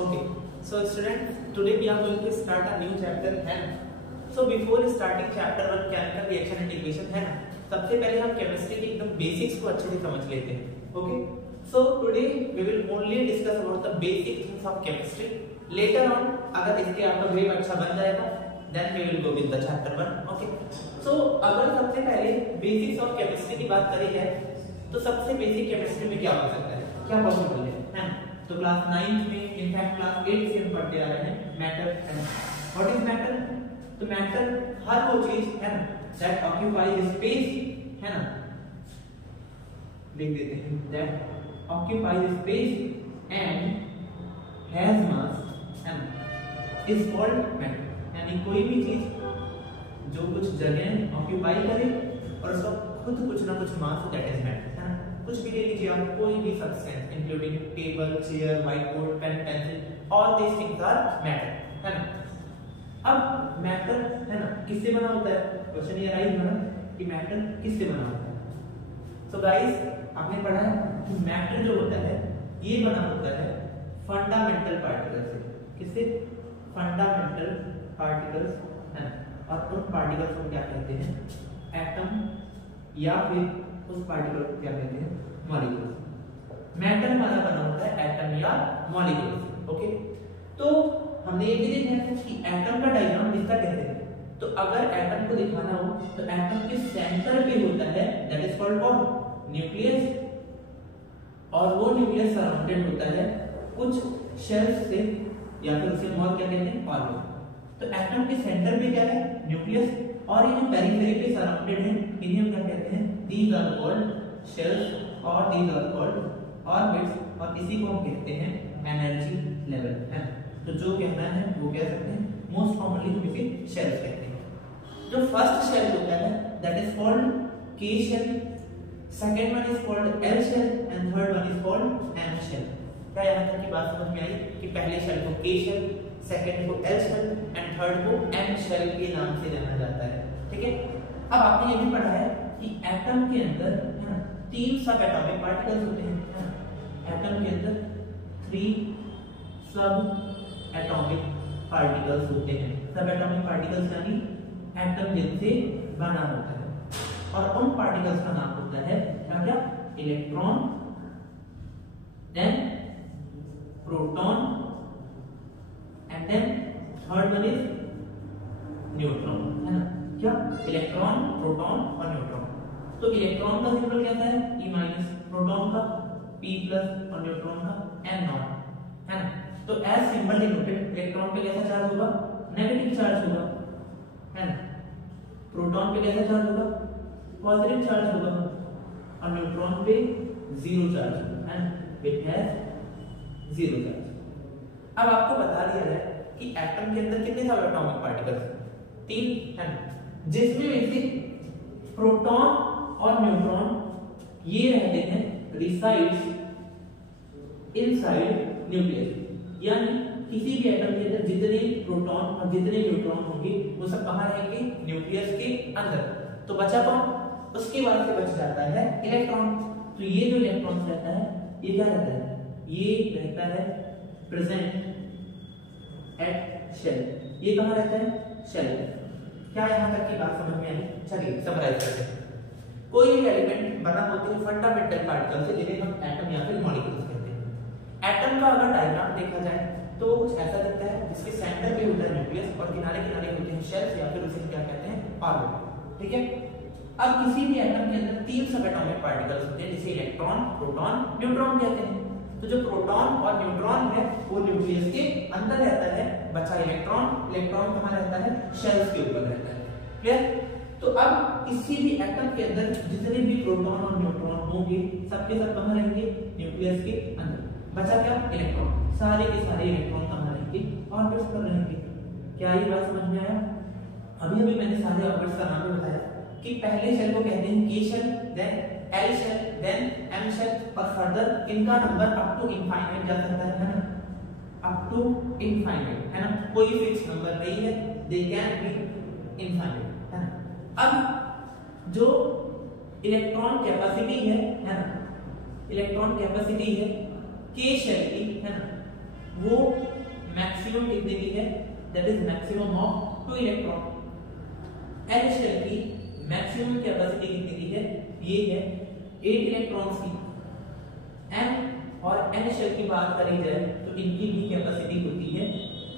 Okay, so students, today we are going to start a new chapter है ना. So before starting chapter 1 chemical reaction and equation है ना, सबसे पहले हम केमिस्ट्री के एकदम बेसिक्स को अच्छे से समझ लेते हैं. Okay, so today we will only discuss about the basic things of chemistry. Later on, अगर इसके आपका ग्रेड अच्छा बन जाएगा, then we will go with the chapter 1. Okay, so अगर सबसे पहले बेसिक्स ऑफ केमिस्ट्री की बात करी जाए, तो सबसे बेसिक केमिस्ट्री में क्या हो सकता है, क्या पॉसिबल है ना. तो क्लास 9 में इनफैक्ट क्लास 8 से हम पढ़ते आ रहे हैं मैटर. What is matter? तो मैटर हर वो चीज है ना दैट ऑक्यूपाइज स्पेस है ना, लिख देते हैं that occupies space and has मास है ना इज कॉल्ड मैटर. यानी कोई भी चीज जो कुछ जगह ऑक्यूपाई करे और उसका खुद कुछ ना कुछ मास, दैट इज मैटर है ना. कुछ भी ले लीजिए आप, कोई भी substance including table, chair, white board, pen, pencil, all this things are matter है ना. अब मैटर है ना किससे बना होता है, क्वेश्चन ये राइज है ना कि मैटर किससे बना होता है. सो गाइस, आपने पढ़ा है कि मैटर जो होता है ये बना होता है फंडामेंटल पार्टिकल से. किससे? फंडामेंटल पार्टिकल्स है ना. और उन पार्टिकल्स को क्या कहते हैं? एटम, या फिर उस पार्टिकल को क्या कहते हैं? मॉलिक्यूल्स. मैटर हमारा बना होता है एटम या मॉलिक्यूल्स. ओके, तो हमने ये भी देखा है कि एटम का डायग्राम किसका कहते हैं. तो अगर एटम को दिखाना हो तो एटम के सेंटर पे होता है, that is called what? Nucleus. और वो न्यूक्लियस सराउंडेड होता है कुछ शेल्स से, या फिर उसे और क्या कहते हैं? ऑर्बिट. तो एटम के सेंटर पे क्या है? न्यूक्लियस. और ये जो पेरिफेरी पे सराउंडेड है इन्हें हम क्या कहते हैं? दीज आर कॉल्ड शेल्स और दीज आर कॉल्ड ऑर्बिट्स. और इसी को हम कहते हैं एनर्जी लेवल है. तो जो कहना है वो कह सकते हैं. मोस्ट कॉमनली हम इसे शेल्स कहते हैं. जो फर्स्ट शेल होता है that is called K shell, second one is called L shell and third one is called M shell. क्या यहां तक की बात समझ में आई कि पहले शेल को के शेल, सेकंड को एल शेल एंड थर्ड को एम शेल के नाम से जाना जाता है. ठीक है. अब आपने ये भी पढ़ा है कि एटम के अंदर है ना 3 सब एटॉमिक पार्टिकल्स होते हैं है ना. एटम के अंदर 3 सब एटॉमिक पार्टिकल्स होते हैं. सब एटॉमिक पार्टिकल्स यानी एटम जिनसे बना होता है. और उन पार्टिकल्स का नाम होता है क्या क्या? Electron, then proton and then third one is neutron है ना. क्या? इलेक्ट्रॉन, प्रोटॉन और न्यूट्रॉन. तो इलेक्ट्रॉन का सिंबल क्या है? E-, प्रोटॉन का P+ और न्यूट्रॉन का N0 है ना. तो एज सिंबल डिनोटेड इलेक्ट्रॉन पे कैसा चार्ज होगा? नेगेटिव चार्ज होगा है ना. प्रोटॉन पे कैसा चार्ज होगा? पॉजिटिव चार्ज होगा. और न्यूट्रॉन पे 0 चार्ज होगा है ना. It has 0 charge. अब आपको बता दिया है कि एटम के अंदर कितने सारे एटॉमिक पार्टिकल्स? 3 है ना, जिसमें से प्रोटॉन और न्यूट्रॉन ये रहते हैं रिसाइड्स इनसाइड न्यूक्लियस. यानी किसी भी एटम के अंदर जितने प्रोटॉन और जितने न्यूट्रॉन होंगे वो सब कहां रहेंगे? न्यूक्लियस के अंदर. तो बचा कौन? उसके बाद से बच जाता है इलेक्ट्रॉन. तो ये जो इलेक्ट्रॉन रहता है ये क्या रहता है? ये रहता है प्रेजेंट एट शेल. ये कहां रहता है? शेल. क्या यहां तक की बात समझ में आई? चलिए समराइज करते हैं. कोई भी एलिमेंट बना होते हैं फंडामेंटल पार्टिकल से, जिन्हें हम एटम या फिर मॉलिक्यूल्स कहते हैं. एटम का अगर डायग्राम देखा जाए तो कुछ ऐसा दिखता है जिसके सेंटर पे होता है न्यूक्लियस और किनारे किनारे होते हैं शेल्स, या फिर उसे क्या कहते हैं? ऑर्बिट. ठीक है. अब किसी भी एटम के अंदर 3 सब एटॉमिक पार्टिकल्स होते हैं जिसे इलेक्ट्रॉन, प्रोटॉन, न्यूट्रॉन कहते हैं. तो जो प्रोटॉन और न्यूट्रॉन है वो न्यूक्लियस के अंदर रहता है. बचा इलेक्ट्रॉन. इलेक्ट्रॉन कहां रहता है? शेल्स के ऊपर रहता है. क्लियर. तो अब किसी भी एटम के अंदर जितने भी प्रोटॉन और न्यूट्रॉन होंगे सबके सब कहां रहेंगे? न्यूक्लियस के अंदर. बचा क्या? इलेक्ट्रॉन. सारे के सारे इलेक्ट्रॉन कहां रहेंगे? ऑर्बिट्स पर रहेंगे. क्या ये बात समझ में आया? अभी अभी मैंने सारे ऑर्बिट्स का नाम बताया कि पहले शेल को कहते हैं K shell, then L shell, then M shell, और फर्दर इनका नंबर अप टू इनफाइनाइट जा सकता है ना. अप टू इनफाइनाइट है ना. कोई फिक्स नंबर नहीं है. दे कैन बी इनफाइनाइट है ना. अब जो इलेक्ट्रॉन कैपेसिटी है ना, इलेक्ट्रॉन कैपेसिटी है के शेल की है ना, वो मैक्सिमम कितने की है, that is maximum of 2 electron. N shell की मैक्सिमम कैपेसिटी कितने की है, ये है 8 इलेक्ट्रॉन्स की। एन और एन शेल की बात करी जाए तो इनकी भी कैपेसिटी होती है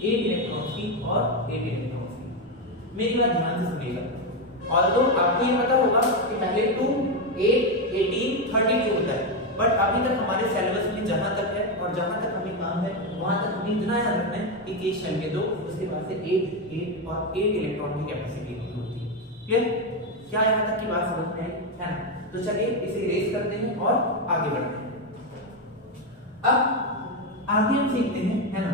8 इलेक्ट्रॉन्स की और 8 इलेक्ट्रॉन्स की। मेरी बात ध्यान से सुनिएगा। ऑल्दो आपको ये पता होगा कि पहले 2, 8, 18, 32 होता है, बट अभी तक हमारे सिलेबस में जहां तक है और जहां तक हमें काम है वहां तक हमें इतना याद रखना है कि केस शेल के 2, उसके बाद से 8, 8 और 8 इलेक्ट्रॉन की कैपेसिटी होती है। क्लियर? क्या यहां तक की बात समझ में आई है ना? तो चलिए इसे इरेज करते हैं और आगे बढ़ते हैं। अब आगे हम सीखते हैं, है ना,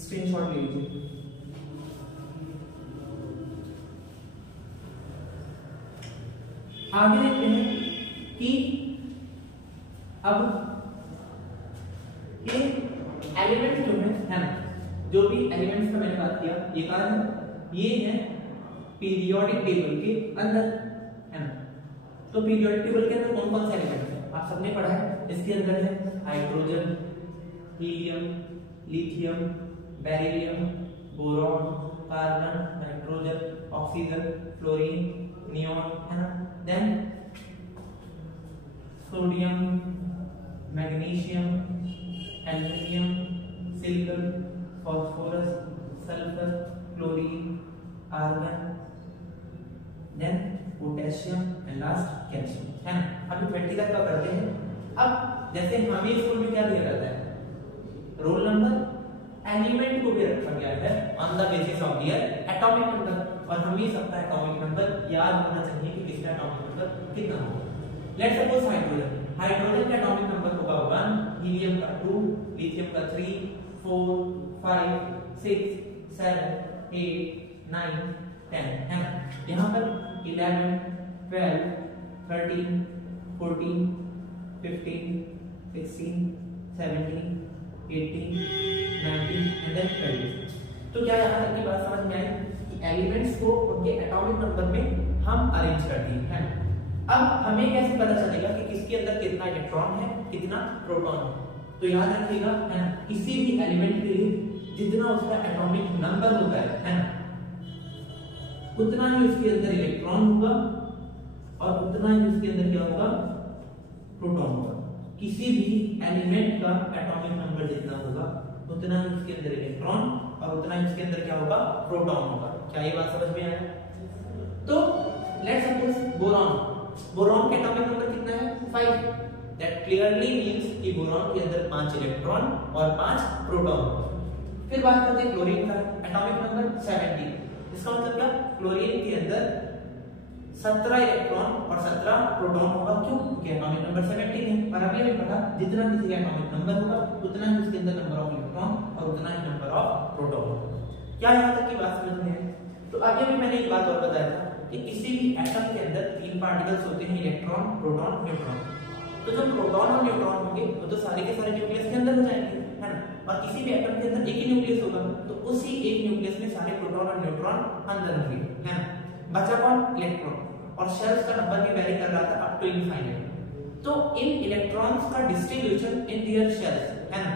स्क्रीनशॉट ले लीजिए। आगे देखते हैं कि अब ये एलिमेंट जो है ना, जो भी एलिमेंट्स का मैंने बात किया, ये कहाँ है, ये है पीरियोडिक टेबल के अंदर, है ना। तो पीरियोडिक टेबल के अंदर कौन कौन से एलिमेंट्स हैं आप सबने पढ़ा है। इसके अंदर है hydrogen, helium, lithium, beryllium, boron, carbon, nitrogen, oxygen, fluorine, neon, है ना। Then sodium, magnesium, aluminium, silicon, phosphorus, sulphur, chlorine, argon, then potassium and last calcium, है ना। अभी प्रैक्टिकल का करते हैं। अब जैसे हमें स्कूल में क्या दिया जाता है, रोल नंबर, एलिमेंट को भी रखा गया है on the basis of their atomic number, और हमें सबका एटॉमिक नंबर याद होना चाहिए कि किसका एटॉमिक नंबर कितना होगा। लेट्स सपोज हाइड्रोजन, हाइड्रोजन का एटॉमिक नंबर होगा 1, हीलियम का 2, लिथियम का 3, 4, 5, 6, 7, 8, 9, 10, है ना। यहाँ पर 11, 12, 13, 14, 15, 16, 17, 18, 19 एंड देन 20। तो क्या यहाँ तक की बात समझ में आई कि एलिमेंट्स को उनके एटॉमिक नंबर में हम अरेंज कर दिए, है ना। अब हमें कैसे पता चलेगा कि किसके अंदर कितना इलेक्ट्रॉन है, कितना प्रोटॉन है। तो याद रखिएगा, है ना, किसी भी एलिमेंट के लिए जितना उसका एटॉमिक नंबर होता है ना, उतना ही उसके अंदर इलेक्ट्रॉन होगा और उतना ही उसके अंदर क्या होगा, प्रोटॉन होगा। किसी भी एलिमेंट का एटॉमिक नंबर जितना होगा उतना ही उसके अंदर इलेक्ट्रॉन और उतना ही उसके अंदर क्या होगा, प्रोटॉन होगा। क्या ये बात समझ में आया? तो लेट्स सपोज बोरॉन, बोरॉन का एटॉमिक नंबर कितना है, 5। दैट क्लियरली मींस कि बोरॉन के अंदर 5 इलेक्ट्रॉन और 5 प्रोटॉन। फिर बात करते हैं क्लोरीन का, एटॉमिक नंबर 17। इसका मतलब क्या, क्लोरीन के अंदर 17 इलेक्ट्रॉन और 17 प्रोटॉन होगा। क्यों? क्योंकि एटॉमिक नंबर 17 है। और अभी हमने पढ़ा जितना किसी का एटॉमिक नंबर होगा उतना ही उसके अंदर नंबर ऑफ इलेक्ट्रॉन और उतना ही नंबर ऑफ प्रोटॉन होगा। क्या यहाँ तक की बात समझ में है? तो अभी भी मैंने एक बात और बताया था कि किसी भी एटम के अंदर 3 पार्टिकल्स होते हैं, इलेक्ट्रॉन, प्रोटॉन, न्यूट्रॉन। तो जो प्रोटॉन और न्यूट्रॉन होंगे वो तो सारे के सारे न्यूक्लियस के अंदर हो जाएंगे, है ना। और किसी भी एटम के अंदर एक ही न्यूक्लियस होगा तो उसी एक न्यूक्लियस में सारे प्रोटॉन और न्यूट्रॉन अंदर होंगे, है ना। बचा कौन, इलेक्ट्रॉन। और शेल्स का नंबर भी वेरी कर रहा था अप टू इनफाइनाइट। तो इन इलेक्ट्रॉन्स का डिस्ट्रीब्यूशन इन देयर शेल्स, है ना,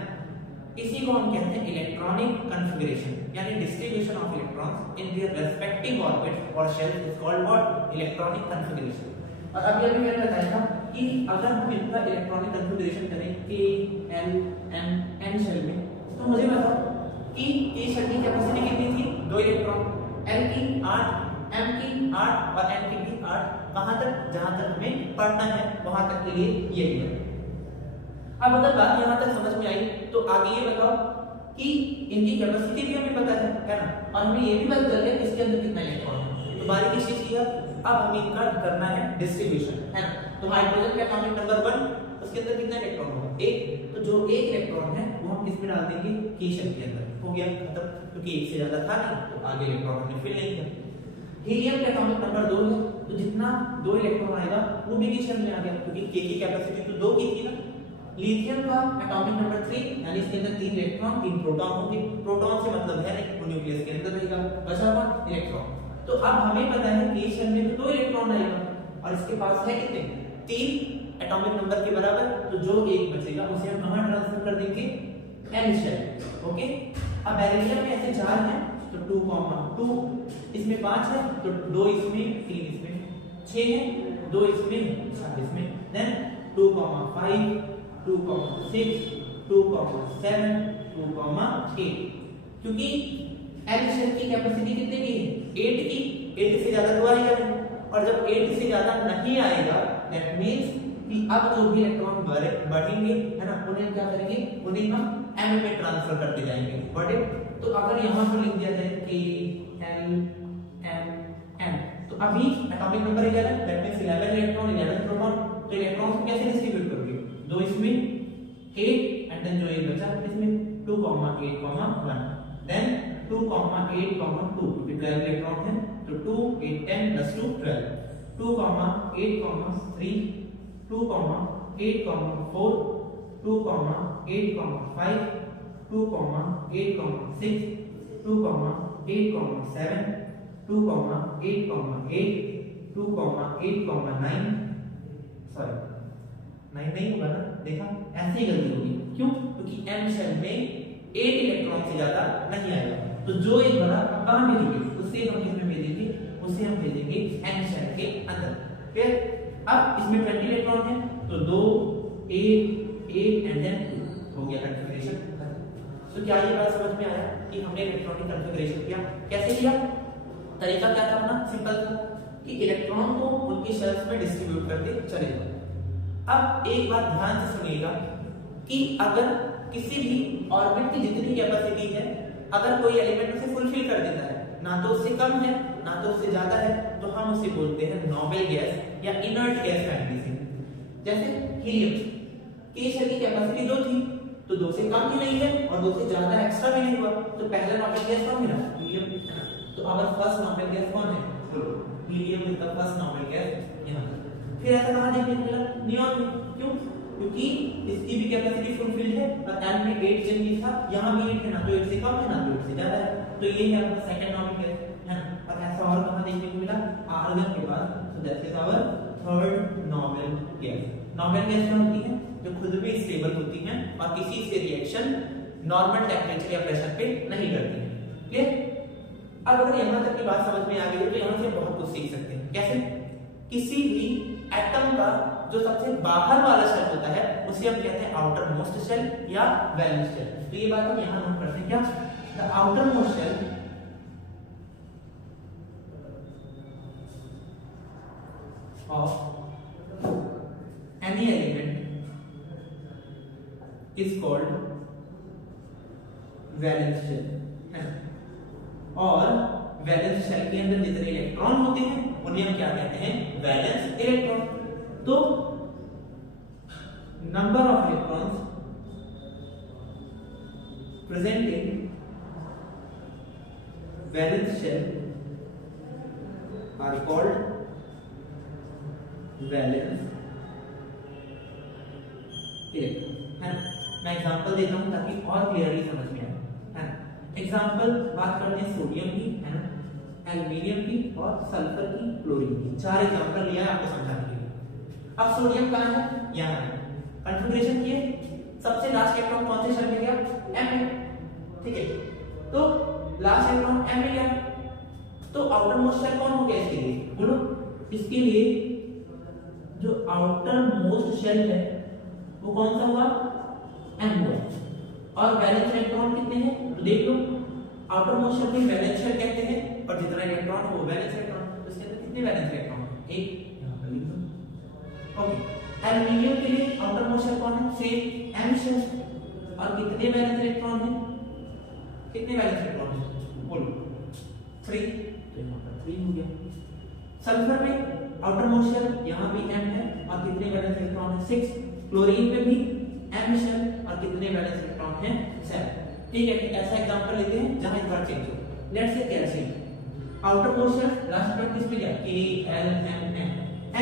इसी को हम कहते हैं इलेक्ट्रॉनिक कॉन्फ़िगरेशन, यानी distribution of electrons in their respective orbits और shells is called what, electronic configuration. और अभी मैंने बताया था कि अगर हम इनका इलेक्ट्रॉनिक कॉन्फ़िगरेशन करें K, L, M, N shell में, तो मुझे बताओ कि K शेल की कैपेसिटी कितनी थी, 2 इलेक्ट्रॉन, L की 8, M की 8 और N की भी 8। कहां तक, जहां तक हमें पढ़ना है वहां तक के लिए यही है। अब अगर बात यहां तक समझ में आई तो आगे ये बताओ कि इनकी कैपेसिटी भी हमें पता है ना, और हमें ये भी पता चल गया इसके अंदर कितना इलेक्ट्रॉन है। तो बारीकी से किया, अब हमें इनका करना है डिस्ट्रीब्यूशन, है ना। तो हाइड्रोजन का एटॉमिक नंबर 1, उसके अंदर कितना इलेक्ट्रॉन होगा, 1। तो जो 1 इलेक्ट्रॉन है वो हम किस में डाल देंगे, K शेल के अंदर। हो गया खत्म, क्योंकि 1 से ज्यादा था नहीं तो आगे इलेक्ट्रॉन हमने फिल नहीं किया। हीलियम का एटॉमिक नंबर 2 है, तो जितना 2 इलेक्ट्रॉन आएगा वो भी K शेल में आ गया, क्योंकि K की कैपेसिटी तो 2 की थी ना। लिथियम का एटॉमिक नंबर 3, यानी इसके अंदर 3 इलेक्ट्रॉन 3 प्रोटॉन होंगे। प्रोटॉन से मतलब है नहीं, वो न्यूक्लियस के अंदर रहेगा, बचा कौन, इलेक्ट्रॉन। तो अब हमें पता है K शेल में तो 2 इलेक्ट्रॉन आएगा और इसके पास है कितने, 3 एटॉमिक नंबर के बराबर। तो जो एक बचेगा उसे हम कहां ट्रांसफर कर देंगे, N शेल। ओके। अब बेरिलियम में ऐसे 4 हैं तो 2,2, इसमें 5 है तो 2 इसमें, 3 इसमें, 6 है 2 इसमें, 4 इसमें, देन 2,5, 2,6, 2,7, 2,8। क्योंकि एल शेल की कैपेसिटी कितने की है? 8 की। 8 से ज्यादा तो आएगा नहीं, और जब 8 से ज्यादा नहीं आएगा दैट मींस कि अब जो भी इलेक्ट्रॉन बढ़ेंगे है ना, उन्हें क्या करेंगे, उन्हें हम m में ट्रांसफर करते जाएंगे। Got it? तो अगर यहाँ पर लिख दिया जाए k l m n, तो अभी atomic number 11 that means 11 electron 11 proton. तो इलेक्ट्रॉन्स को कैसे डिस्ट्रीब्यूट करोगे? 2 इसमें 8 एंड देन जो एक बचा इसमें 2,8,1, देन 2,8,2 क्योंकि 12 इलेक्ट्रॉन है तो 2 8 10 प्लस 2 12, 2,8,3, 2,8,4, 2,8,5, 2,8,6, 2,8,7, 2,8,8, 2,8,9, सॉरी 9 नहीं होगा ना, देखा ऐसे ही गलती होगी। क्यों? क्योंकि m शेल में 8 इलेक्ट्रॉन से ज्यादा नहीं आएगा। तो जो एक बड़ा हम कहां भेजेंगे, उससे हम किसमें भेजेंगे, उसे हम भेजेंगे n शेल के अंदर। फिर अब इसमें 20 इलेक्ट्रॉन है तो 2 8 8 एंड देन 2 हो गया कॉन्फ़िगरेशन। तो क्या ये बात समझ में आया कि हमने इलेक्ट्रॉनिक कॉन्फ़िगरेशन किया? कैसे किया? तरीका क्या था अपना? सिंपल था कि इलेक्ट्रॉन को उनकी शेल्स में डिस्ट्रीब्यूट करते चले जाओ। अब एक बात ध्यान से सुनिएगा कि अगर किसी भी ऑर्बिट की जितनी कैपेसिटी है, अगर कोई एलिमेंट उसे फुलफिल कर देता है, ना तो उससे कम है ना तो उससे ज्यादा है, तो हम उसे बोलते हैं नोबल गैस या इनर्ट गैस फैमिली से। जैसे हीलियम की शेल की कैपेसिटी 2 थी तो 2 से कम भी नहीं है और 2 से ज्यादा एक्स्ट्रा भी नहीं हुआ, तो पहला नोबल गैस कौन मिला? हीलियम, है ना। तो आवर फर्स्ट नोबल गैस कौन है? Helium is the first noble gas यहां पर। फिर ऐसा कहां देखने को मिला? नियॉन में। क्यों? क्योंकि इसकी भी कैपेसिटी फुलफिल्ड है और एल में 8 चाहिए था, यहां भी 8 है, ना तो 8 से कम है ना तो 8 से ज्यादा है, तो ये है अपना सेकंड नोबल गैस, है ना। और ऐसा और कहां देखने को मिला? आर्गन के बाद, so that is our third noble gas. Noble gas क्या होती है? जो खुद भी स्टेबल होती हैं और किसी से रिएक्शन नॉर्मल टेंपरेचर या प्रेशर पे नहीं करती हैं। क्लियर? अब अगर यहां तक की बात समझ में आ गई तो यहां से बहुत कुछ सीख सकते हैं। कैसे? किसी भी एटम का जो सबसे बाहर वाला शेल होता है उसे हम कहते हैं आउटर मोस्ट शेल या वैलेंस शेल। तो ये बात हम यहां नोट करते हैं। क्या? The outer most shell of any element is called valence shell, है ना। और वैलेंस शेल के अंदर जितने इलेक्ट्रॉन होते हैं उन्हें हम क्या कहते हैं? Valence electron. तो number of electrons present in valence shell are called valence electron, है ना। मैं एग्जांपल देता हूं ताकि और क्लियरली समझ में आए, है ना। एग्जांपल बात करते हैं सोडियम की, है ना, एल्युमिनियम की और सल्फर की, क्लोरीन की। 4 एग्जांपल लिया है आपको समझाने के लिए। अब सोडियम कहां है? यहां है। कॉन्फ़िगरेशन किए, सबसे लास्ट इलेक्ट्रॉन कौन से शेल में गया? m में, ठीक है। तो लास्ट इलेक्ट्रॉन m में गया, तो आउटर मोस्ट शेल कौन हो गया इसके लिए? बोलो। इसके लिए जो आउटर मोस्ट शेल है वो कौन सा हुआ? m हुआ। और वैलेंस इलेक्ट्रॉन कितने हैं? तो देख लो, आउटर मोस्ट शेल में वैलेंस शेल कहते हैं और जितना इलेक्ट्रॉन है वो वैलेंस इलेक्ट्रॉन। तो इसके अंदर कितने वैलेंस इलेक्ट्रॉन हैं? एक, यहां पर लिख दो। ओके। एल्युमिनियम के लिए आउटर मोस्ट शेल कौन है? Same m shell. और कितने वैलेंस इलेक्ट्रॉन हैं? कितने वैलेंस इलेक्ट्रॉन हैं? बोलो। 3, तो यहां पर 3 हो गया। सल्फर में आउटर मोस्ट शेल, यहां भी m है और कितने वैलेंस इलेक्ट्रॉन हैं? 6। क्लोरीन में भी m शेल और कितने वैलेंस इलेक्ट्रॉन हैं? 7। ठीक है। ऐसा एग्जांपल लेते हैं जहां एक बार चेंज हो। Let's say calcium, outer most shell last पर किस पे गया? K L M N।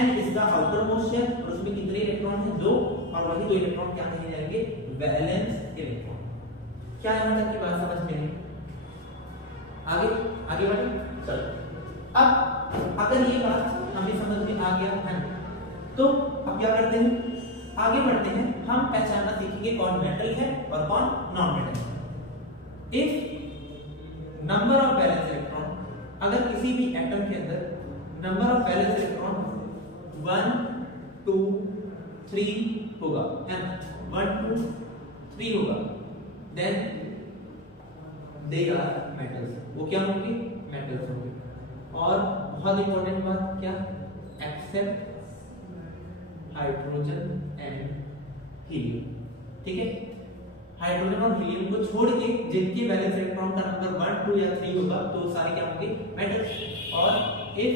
N is the outer most shell और उसमें कितने इलेक्ट्रॉन हैं? 2। और वही 2 इलेक्ट्रॉन क्या कहे जाएंगे? Valence electron. क्या यहां तक की बात समझ में आई? आगे बढ़े। चलो, अब अगर ये बात हमें समझ में आ गया है तो अब क्या करते हैं? आगे बढ़ते हैं। हम पहचानना सीखेंगे कौन मेटल है और कौन नॉन मेटल है। नंबर ऑफ वैलेंस इलेक्ट्रॉन, अगर किसी भी एटम के अंदर नंबर ऑफ वैलेंस इलेक्ट्रॉन 1 2 3 होगा, है ना, 1 2 3 होगा, देन दे आर मेटल्स, वो क्या होंगे, मेटल्स होंगे। और बहुत इंपॉर्टेंट बात क्या, एक्सेप्ट हाइड्रोजन एंड हीलियम, ठीक है, हाइड्रोजन और हीलियम को छोड़ के जिनकी वैलेंस इलेक्ट्रॉन का नंबर 1 2 या 3 होगा तो सारे क्या होंगे, मेटल्स। और if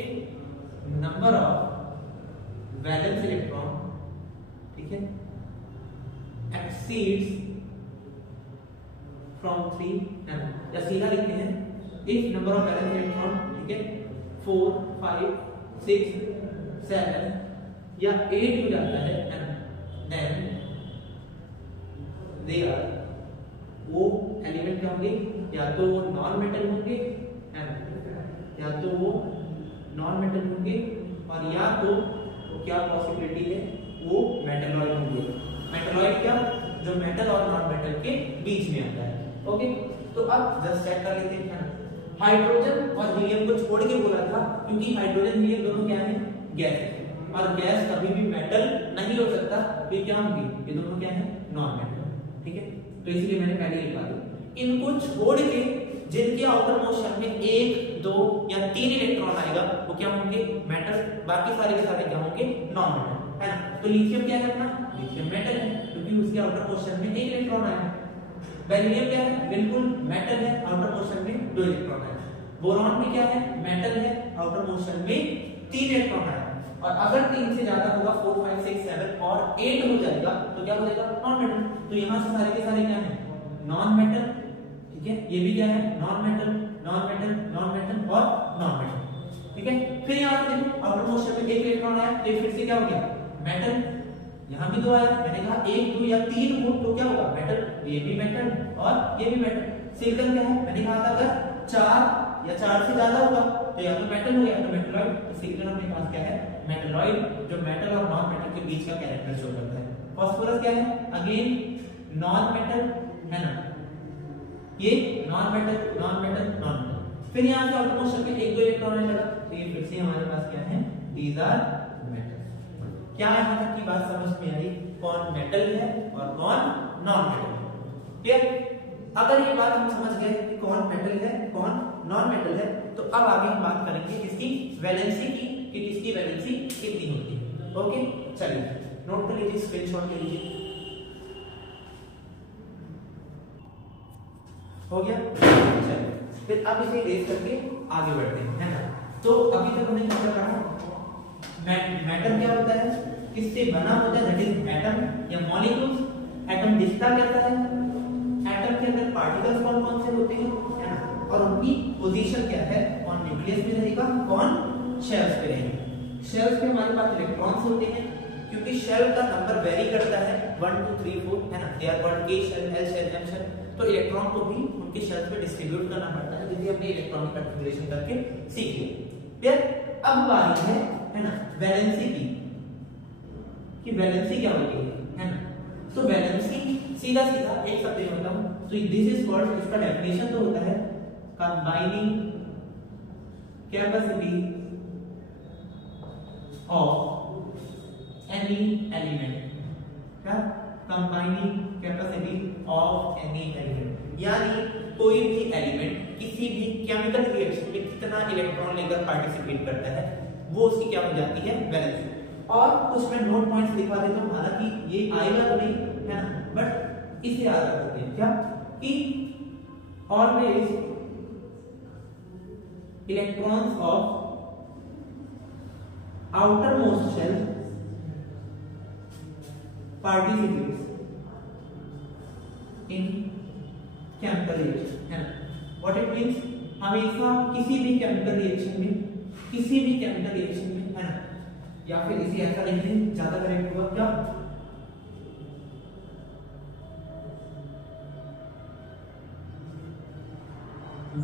number of valence electron, ठीक है, एक्सीड्स फ्रॉम 3 या सीधा लिखते हैं, if number of valence electron, ठीक है, 4 5 6 7 या 8 हो जाता है ना, देन दे आर, वो एलिमेंट क्या होंगे, या तो वो नॉन मेटल होंगे, है ना, या तो वो नॉन मेटल होंगे, और या तो क्या पॉसिबिलिटी है, वो मेटलॉइड होंगे। मेटलॉइड क्या, जो मेटल और नॉन मेटल के बीच में आता है। ओके, तो अब जस्ट चेक कर लेते हैं, हाइड्रोजन और हीलियम को छोड़ के बोला था क्योंकि हाइड्रोजन हीलियम दोनों क्या है, गैस है, और गैस कभी भी मेटल नहीं हो सकता, तो क्या होंगे, ये दोनों क्या है, नॉन मेटल, ठीक है, तो इसलिए मैंने पहले लिखा दिया। इनको छोड़ के जिनके आउटर मोशन में 1 2 या 3 इलेक्ट्रॉन आएगा वो क्या होंगे, मेटल, बाकी सारे के सारे क्या होंगे, नॉन मेटल, है ना। तो लिथियम क्या है अपना, लिथियम मेटल है क्योंकि उसके आउटर मोशन में 1 इलेक्ट्रॉन आया। बेरिलियम क्या है, बिल्कुल मेटल है, आउटर मोशन में 2 इलेक्ट्रॉन आया। बोरॉन में क्या है, मेटल है, आउटर मोशन में 3 इलेक्ट्रॉन आया। और अगर 3 से ज्यादा होगा, 4 5 6 7 और 8 हो जाएगा तो क्या हो जाएगा, नॉन मेटल। तो यहाँ से सारे के सारे क्या है, नॉन मेटल, ठीक है, ये भी क्या है, non metal non metal non metal और नॉन मेटल, ठीक है। फिर यहाँ से देखो आउटर मोशन में 1 इलेक्ट्रॉन आया तो ये फिर से क्या हो गया, मेटल। यहाँ भी 2 आया, मैंने कहा 1 2 या 3 हो तो क्या होगा, मेटल, ये भी मेटल और ये भी मेटल। सिलिकॉन क्या है, मैंने कहा था अगर 4 या 4 से ज्यादा होगा तो या तो मेटल हो या तो मेटलॉइड। तो सिलिकॉन अपने पास क्या है, मेटलॉइड, जो मेटल और नॉन मेटल के बीच का कैरेक्टर शो करता है। फास्फोरस क्या है, अगेन नॉन मेटल, है ना, ये non metal non metal non metal. फिर यहाँ से आउटर मोशन में 1 2 इलेक्ट्रॉन आने लगा तो ये फिर से हमारे पास क्या है, दीज आर मेटल। क्या यहाँ तक की बात समझ में आई, कौन मेटल है और कौन नॉन मेटल है, ठीक। अगर ये बात हम समझ गए कि कौन मेटल है कौन नॉन मेटल है, तो अब आगे हम बात करेंगे इसकी वैलेंसी की, कि किसकी वैलेंसी कितनी होती है। ओके, चलिए नोट कर लीजिए, स्क्रीनशॉट ले लीजिए, हो गया। चलिए फिर अब इसे इरेज करके आगे बढ़ते हैं, है ना। तो अभी तक हमने क्या पढ़ा, मैटर क्या होता है, किससे बना होता है, दैट इज एटम या मॉलिक्यूल्स। एटम दिखता कैसा है, एटम के अंदर पार्टिकल्स कौन कौन से होते हैं, है ना, और उनकी पोजीशन क्या है, कौन न्यूक्लियस में रहेगा कौन शेल्स पे रहेगा। शेल्स पे हमारे पास इलेक्ट्रॉन्स होते हैं, क्योंकि शेल का नंबर वेरी करता है 1 2 3 4, है ना, they are called K shell, L shell, M shell. तो इलेक्ट्रॉन को भी उनके शेल्स पे डिस्ट्रीब्यूट करना पड़ता है, जिसे हमने इलेक्ट्रॉनिक कॉन्फ़िगरेशन करके सीख लिया। फिर अब बारी है ना, वैलेंसी की, कि वैलेंसी क्या होती है ना। तो वैलेंसी सीधा सीधा एक शब्द में बताऊं तो दिस इज कॉल्ड, इसका डेफिनेशन तो होता है combining capacity of any element, क्या, combining capacity of any element, यानी कोई भी एलिमेंट किसी भी केमिकल रिएक्शन में कितना इलेक्ट्रॉन लेकर पार्टिसिपेट करता है वो उसकी क्या हो जाती है, वैलेंसी। और कुछ मैं नोट पॉइंट्स लिखवा देता हूं, हालांकि ये आएगा तो नहीं, है ना, बट इसे याद रख सकते हैं क्या, कि always electrons of outer most shell participates in chemical reaction, है ना। व्हाट इट मींस, हमेशा किसी भी केमिकल रिएक्शन में, किसी भी केमिकल रिएक्शन में, है ना, या फिर इसे ऐसा लिख लें ज्यादा करेक्ट होगा, क्या,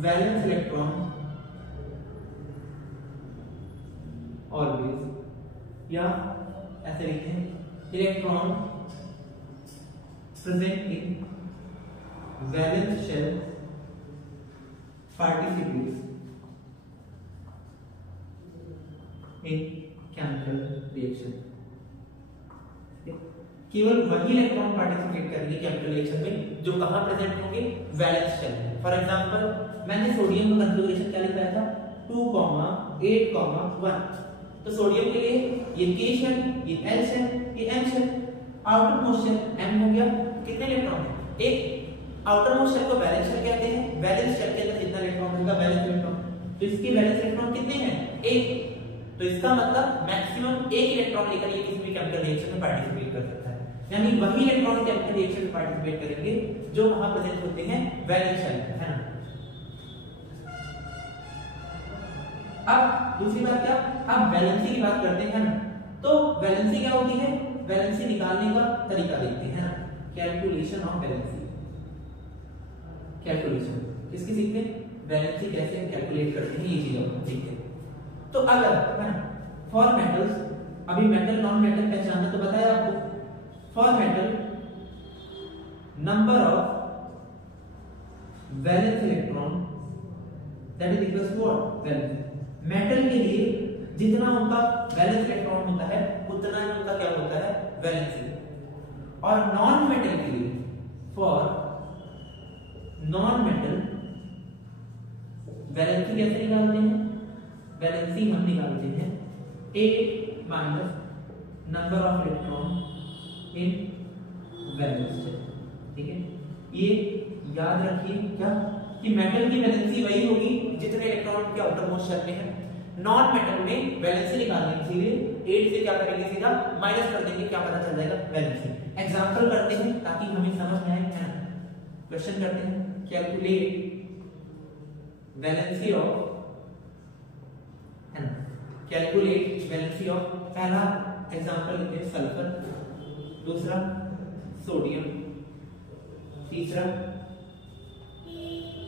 वैलेंस इलेक्ट्रॉन ऑलवेज, या ऐसे लिखते हैं electron present in valence shell participates in chemical reaction। केवल वही इलेक्ट्रॉन पार्टिसिपेट करेंगे केमिकल रिएक्शन में जो कहां प्रेजेंट होंगे, वैलेंस शेल में। फॉर एग्जांपल मैंने सोडियम का कंफिगरेशन क्या लिखा था, 2, 8, 1। तो सोडियम के लिए ये K शेल, ये L शेल, ये M shell. Outer most shell M हो गया, कितने इलेक्ट्रॉन है, एक। आउटर मोस्ट शेल को वैलेंस शेल कहते हैं। वैलेंस शेल के अंदर कितना इलेक्ट्रॉन होगा, वैलेंस इलेक्ट्रॉन। तो इसकी वैलेंस इलेक्ट्रॉन कितने हैं, एक। तो इसका मतलब मैक्सिमम एक इलेक्ट्रॉन लेकर ये किसी भी केमिकल रिएक्शन में पार्टिसिपेट कर सकता है। यानी वही इलेक्ट्रॉन केमिकल रिएक्शन में पार्टिसिपेट करेंगे जो वहां प्रेजेंट होते हैं वैलेंस शेल में, है ना। अब दूसरी बात क्या, अब वैलेंसी की बात करते हैं ना। तो वैलेंसी क्या होती है, वैलेंसी निकालने का तरीका देखते हैं ना। कैलकुलेशन ऑफ वैलेंसी, कैलकुलेशन किसकी सीखते हैं, वैलेंसी कैसे कैलकुलेट करते हैं, ये चीज हम सीखते हैं। तो अगर है ना फॉर मेटल्स, अभी मेटल नॉन मेटल पहचानना तो बताया आपको। For metal number of valence electron that is equals to what, valence. Metal के लिए जितना उनका वैलेंस इलेक्ट्रॉन होता है उतना ही उनका क्या होता है, वैलेंसी। और नॉन मेटल के लिए, फॉर नॉन मेटल वैलेंसी कैसे निकालते हैं, वैलेंसी हम निकालते हैं 8 minus number of electron in valence shell. ठीक है, ये याद रखिए क्या, कि मेटल की वैलेंसी वही होगी जितने इलेक्ट्रॉन के आउटर मोस्ट शेल में है। नॉन मेटल में वैलेंसी निकालने के लिए 8 से क्या करेंगे, सीधा माइनस कर देंगे, क्या पता चल जाएगा, वैलेंसी। एग्जांपल करते हैं ताकि हमें समझ में आए, है ना। क्वेश्चन करते हैं, कैलकुलेट वैलेंसी ऑफ, है ना, कैलकुलेट वैलेंसी ऑफ। पहला एग्जांपल लेते हैं सल्फर, दूसरा सोडियम, तीसरा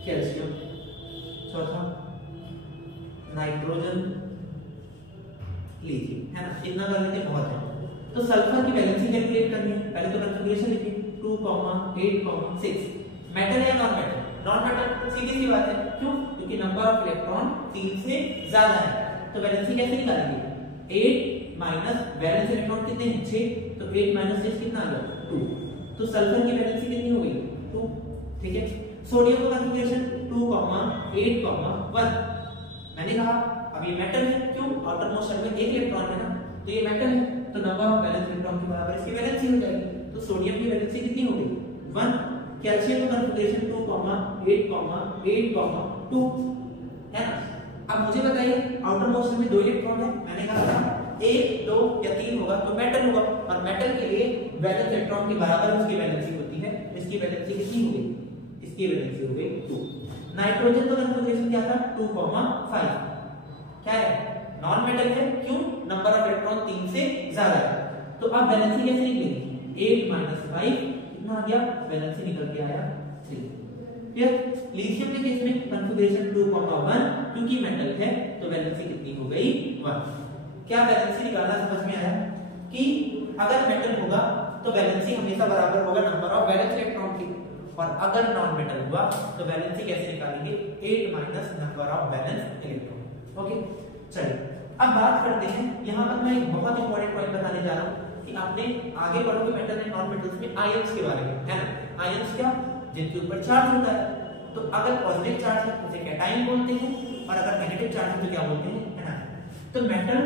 कैल्शियम, चौथा नाइट्रोजन, लिथियम, है ना। इतना कर लेते हैं, बहुत है। तो सल्फर की वैलेंसी कैलकुलेट करनी है, पहले तो कंफिगरेशन लिखिए 2, 8, 6। मेटल है या नॉन मेटल, नॉन मेटल, सीधी सी बात है। क्यों, क्योंकि नंबर ऑफ इलेक्ट्रॉन 3 से ज्यादा है। तो वैलेंसी कैसे निकालेंगे, 8 माइनस वैलेंस इलेक्ट्रॉन कितने हैं, 6। तो 8 माइनस 6 कितना आ गया, 2। तो सल्फर की वैलेंसी कितनी हो गई, 2। ठीक है, सोडियम का कंफिगरेशन 2, 8, 1। मैंने कहा अब ये मेटल है, क्यों, आउटर मोस्ट शेल में एक इलेक्ट्रॉन है ना, तो ये मेटल है। तो नंबर ऑफ वैलेंस इलेक्ट्रॉन के बराबर इसकी वैलेंसी हो जाएगी। तो सोडियम की वैलेंसी कितनी हो गई, 1। कैल्शियम का कंफिगरेशन 2, 8, 2, है ना। अब मुझे बताइए आउटर मोस्ट शेल में 2 इलेक्ट्रॉन है, मैंने कहा था 1, 2 या 3 होगा तो मेटल होगा। और मेटल के लिए वैलेंस इलेक्ट्रॉन के बराबर उसकी वैलेंसी होती है। इसकी वैलेंसी कितनी हो गई, इसकी वैलेंसी हो गई 2। नाइट्रोजन का कंफिगरेशन क्या था, 2, 5। क्या है, नॉन मेटल है, क्यों, नंबर ऑफ इलेक्ट्रॉन 3 से ज्यादा है। तो अब वैलेंसी कैसे निकलेगी, 8 माइनस 5 कितना आ गया, वैलेंसी निकल के आया 3। फिर लिथियम के केस में कंफिगरेशन 2, 1, क्योंकि मेटल है तो वैलेंसी कितनी हो गई, 1। क्या वैलेंसी निकालना समझ में आया, कि अगर मेटल होगा तो वैलेंसी हमेशा बराबर होगा नंबर ऑफ वैलेंस इलेक्ट्रॉन की। और अगर नॉन मेटल हुआ तो वैलेंसी कैसे निकालेंगे, 8 minus number of valence electron. Okay, चलिए अब बात करते हैं। यहां पर मैं एक बहुत इंपॉर्टेंट पॉइंट बताने जा रहा हूं कि आपने आगे बढ़ोगे मेटल एंड नॉन मेटल्स में आयंस के बारे में, है ना। आयंस क्या, जिनके ऊपर चार्ज होता है। तो अगर पॉजिटिव चार्ज है उसे कैटायन बोलते हैं, और अगर नेगेटिव चार्ज है तो क्या बोलते हैं, एनायन। तो मेटल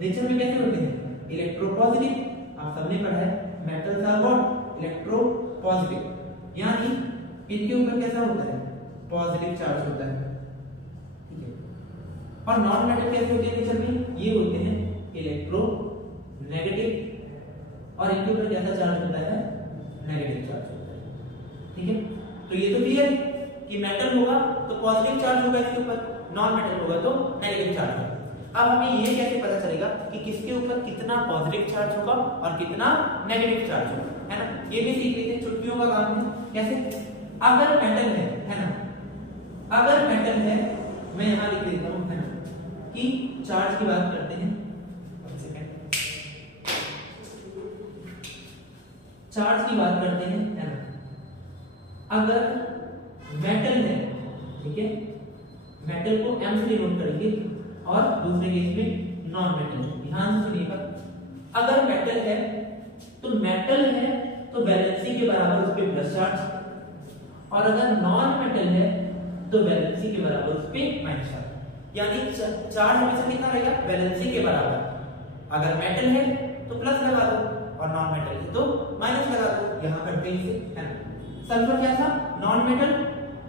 नेचर में कैसे होते हैं, इलेक्ट्रोपॉजिटिव। आप सबने पढ़ा है मेटल्स आर व्हाट, इलेक्ट्रोपॉजिटिव। यानी इनके ऊपर कैसा होता है, पॉजिटिव चार्ज होता है। ठीक है, और नॉन मेटल कैसे होते हैं नेचर में, ये होते हैं इलेक्ट्रो नेगेटिव, और इनके ऊपर कैसा चार्ज होता है, नेगेटिव चार्ज होता है। ठीक है, तो ये तो क्लियर है कि मेटल होगा तो पॉजिटिव चार्ज होगा इसके ऊपर, नॉन मेटल होगा तो नेगेटिव चार्ज होगा। अब हमें ये कैसे पता चलेगा कि किसके ऊपर कितना पॉजिटिव चार्ज होगा और कितना नेगेटिव चार्ज होगा, है ना। ये भी सीख लेते हैं, चुटकियों का काम है। कैसे, अगर मेटल है ना, अगर मेटल है, मैं यहां लिख देता हूं, है ना, कि चार्ज की बात करते हैं। चार्ज की बात करते हैं, है ना। अगर मेटल है, ठीक है, मेटल को m से डिनोट करेंगे और दूसरे केस में नॉन मेटल। ध्यान से सुनिएगा, अगर मेटल है तो मेटल है तो वैलेंसी के बराबर उस पे प्लस चार्ज, और अगर नॉन मेटल है तो वैलेंसी के बराबर उस पे माइनस चार्ज। यानी चार्ज हमेशा कितना रहेगा, वैलेंसी के बराबर। अगर मेटल है तो प्लस लगा दो और नॉन मेटल है तो माइनस लगा दो। यहां करते हैं इसे, है ना। सल्फर क्या था, नॉन मेटल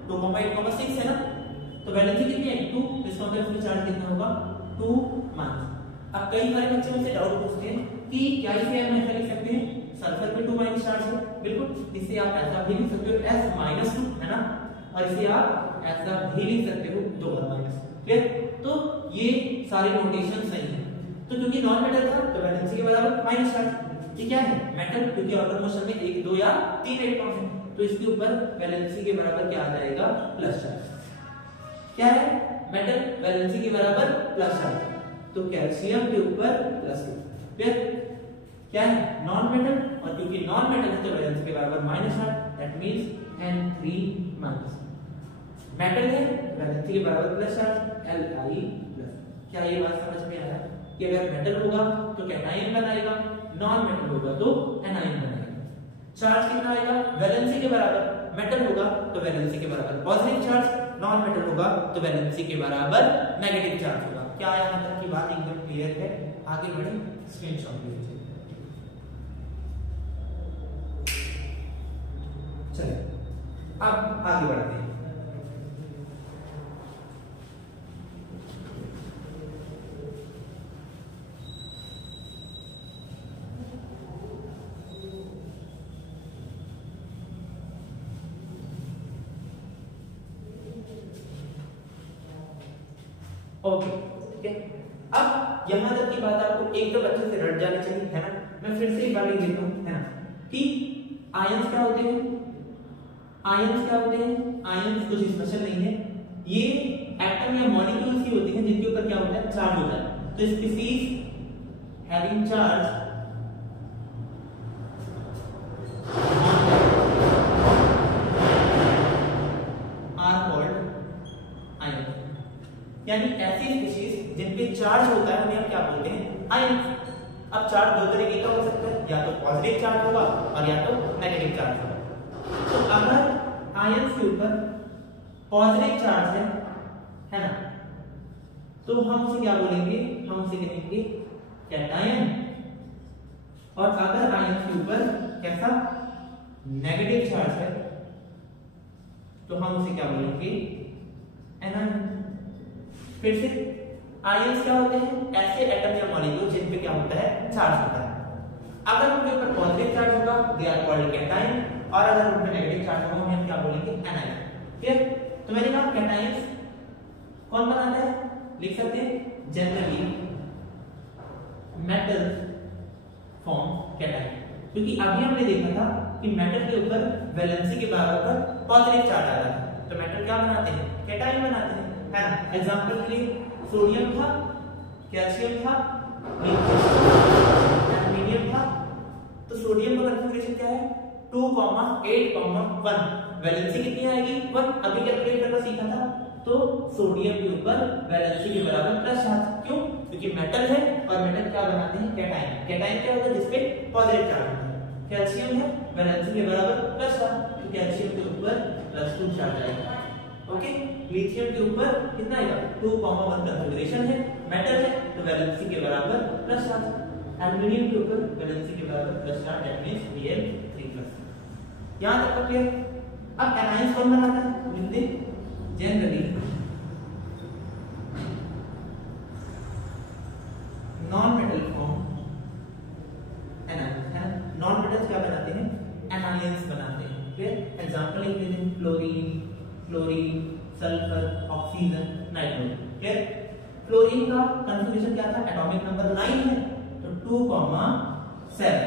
2,8,6 है ना, तो वैलेंसी कितनी है 2, इसका मतलब इसमें चार्ज कितना होगा 2 माइनस। अब कई सारे बच्चे मुझसे डाउट पूछते हैं कि क्या इसे हम ऐसा लिख सकते हैं, सल्फर पे 2 माइनस चार्ज है, बिल्कुल इसे आप ऐसा भी लिख सकते हो S-2 है ना, और इसे आप ऐसा भी लिख सकते हो 2 बार माइनस। क्लियर, तो ये सारे नोटेशन सही है। तो क्योंकि नॉन मेटल था तो वैलेंसी के बराबर माइनस चार्ज। ये क्या है, मेटल, क्योंकि ऑर्डर मोशन में 1, 2 या 3 इलेक्ट्रॉन है तो इसके ऊपर वैलेंसी के बराबर क्या आ जाएगा, प्लस चार्ज। क्या है, मेटल वैलेंसी के बराबर प्लस चार्ज, तो कैल्शियम के ऊपर प्लस 2। फिर क्या है, नॉन मेटल, और क्योंकि नॉन मेटल है तो वैलेंसी के बराबर minus charge, that means N3 minus. Metal है वैलेंसी के बराबर प्लस चार्ज Li प्लस। क्या ये बात समझ में आया कि अगर मेटल होगा तो कैटायन बनाएगा, नॉन मेटल होगा तो एनायन बनाएगा। चार्ज कितना आएगा, वैलेंसी के बराबर। मेटल होगा तो वैलेंसी के बराबर पॉजिटिव चार्ज, नॉन मेटल होगा तो वैलेंसी के बराबर नेगेटिव चार्ज होगा। क्या यहां तक की बात एकदम क्लियर है? आगे बढ़े, स्क्रीनशॉट लीजिए। चलिए अब आगे बढ़ते हैं। ओके, ठीक है। अब यहां तक की बात आपको एक तो अच्छे से रट जानी चाहिए, है ना। मैं फिर से एक बार लिख देता हूं, है ना, कि आयंस क्या होते हैं, आयंस क्या होते हैं, आयंस कुछ स्पेशल नहीं है, ये एटम या मॉलिक्यूल्स की होती हैं जिनके ऊपर क्या होता है, चार्ज होता है। तो स्पीशीज हैविंग चार्ज यानी ऐसी स्पीशीज जिन पे चार्ज होता है उन्हें हम क्या बोलते हैं, आयंस। अब चार्ज दो तरीके का हो सकता है, या तो पॉजिटिव चार्ज होगा और या तो नेगेटिव चार्ज होगा। तो अगर आयंस के ऊपर पॉजिटिव चार्ज है ना, तो हम उसे क्या बोलेंगे, हम उसे कहेंगे कैटायन। और अगर आयंस के ऊपर कैसा नेगेटिव चार्ज है तो हम उसे क्या बोलेंगे, एनायन। फिर से आयंस क्या होते हैं, ऐसे एटम या मॉलिक्यूल जिन पे क्या होता है, चार्ज होता है। अगर उनके ऊपर पॉजिटिव चार्ज होगा दे आर कॉल्ड कैटायन, और अगर उन पे नेगेटिव चार्ज होगा उन्हें हम क्या बोलेंगे, एनायन। क्लियर। तो मैंने कहा कैटायंस कौन बनाता है, लिख सकते हैं जनरली मेटल फॉर्म कैटायन, क्योंकि अभी हमने देखा था कि मेटल के ऊपर वैलेंसी के बराबर पॉजिटिव चार्ज आता है तो मेटल क्या बनाते हैं, कैटायन बनाते हैं, है ना। एग्जांपल के लिए सोडियम था, कैल्शियम था, एल्युमिनियम था। तो सोडियम का कॉन्फ़िगरेशन क्या है, 2,8,1। वैलेंसी कितनी आएगी, 1। अभी कैलकुलेट करना सीखा था। तो सोडियम के ऊपर वैलेंसी के बराबर प्लस चार्ज, क्यों, क्योंकि मेटल है और मेटल क्या बनाते हैं, कैटायन। कैटायन क्या होता है, जिसपे पॉजिटिव चार्ज होता है। कैल्शियम है, वैलेंसी के बराबर प्लस चार्ज, तो कैल्शियम के ऊपर +2 चार्ज आएगा। ओके। लिथियम के ऊपर कितना आएगा, 2,1 कॉन्फ़िगरेशन है, मेटल है तो वैलेंसी के बराबर प्लस चार्ज। एल्युमिनियम के ऊपर वैलेंसी के बराबर plus charge, that means Bl3+। यहां तक क्लियर। अब एनायंस कौन बनाता है, लिख they generally non metal form anions, है ना। नॉन मेटल्स क्या बनाते हैं, एनायंस बनाते हैं। क्लियर। एग्जांपल लिख देते हैं fluorine, chlorine, sulphur, oxygen, nitrogen. Clear. Fluorine का कॉन्फ़िगरेशन क्या था, एटॉमिक नंबर 9 है तो 2,7।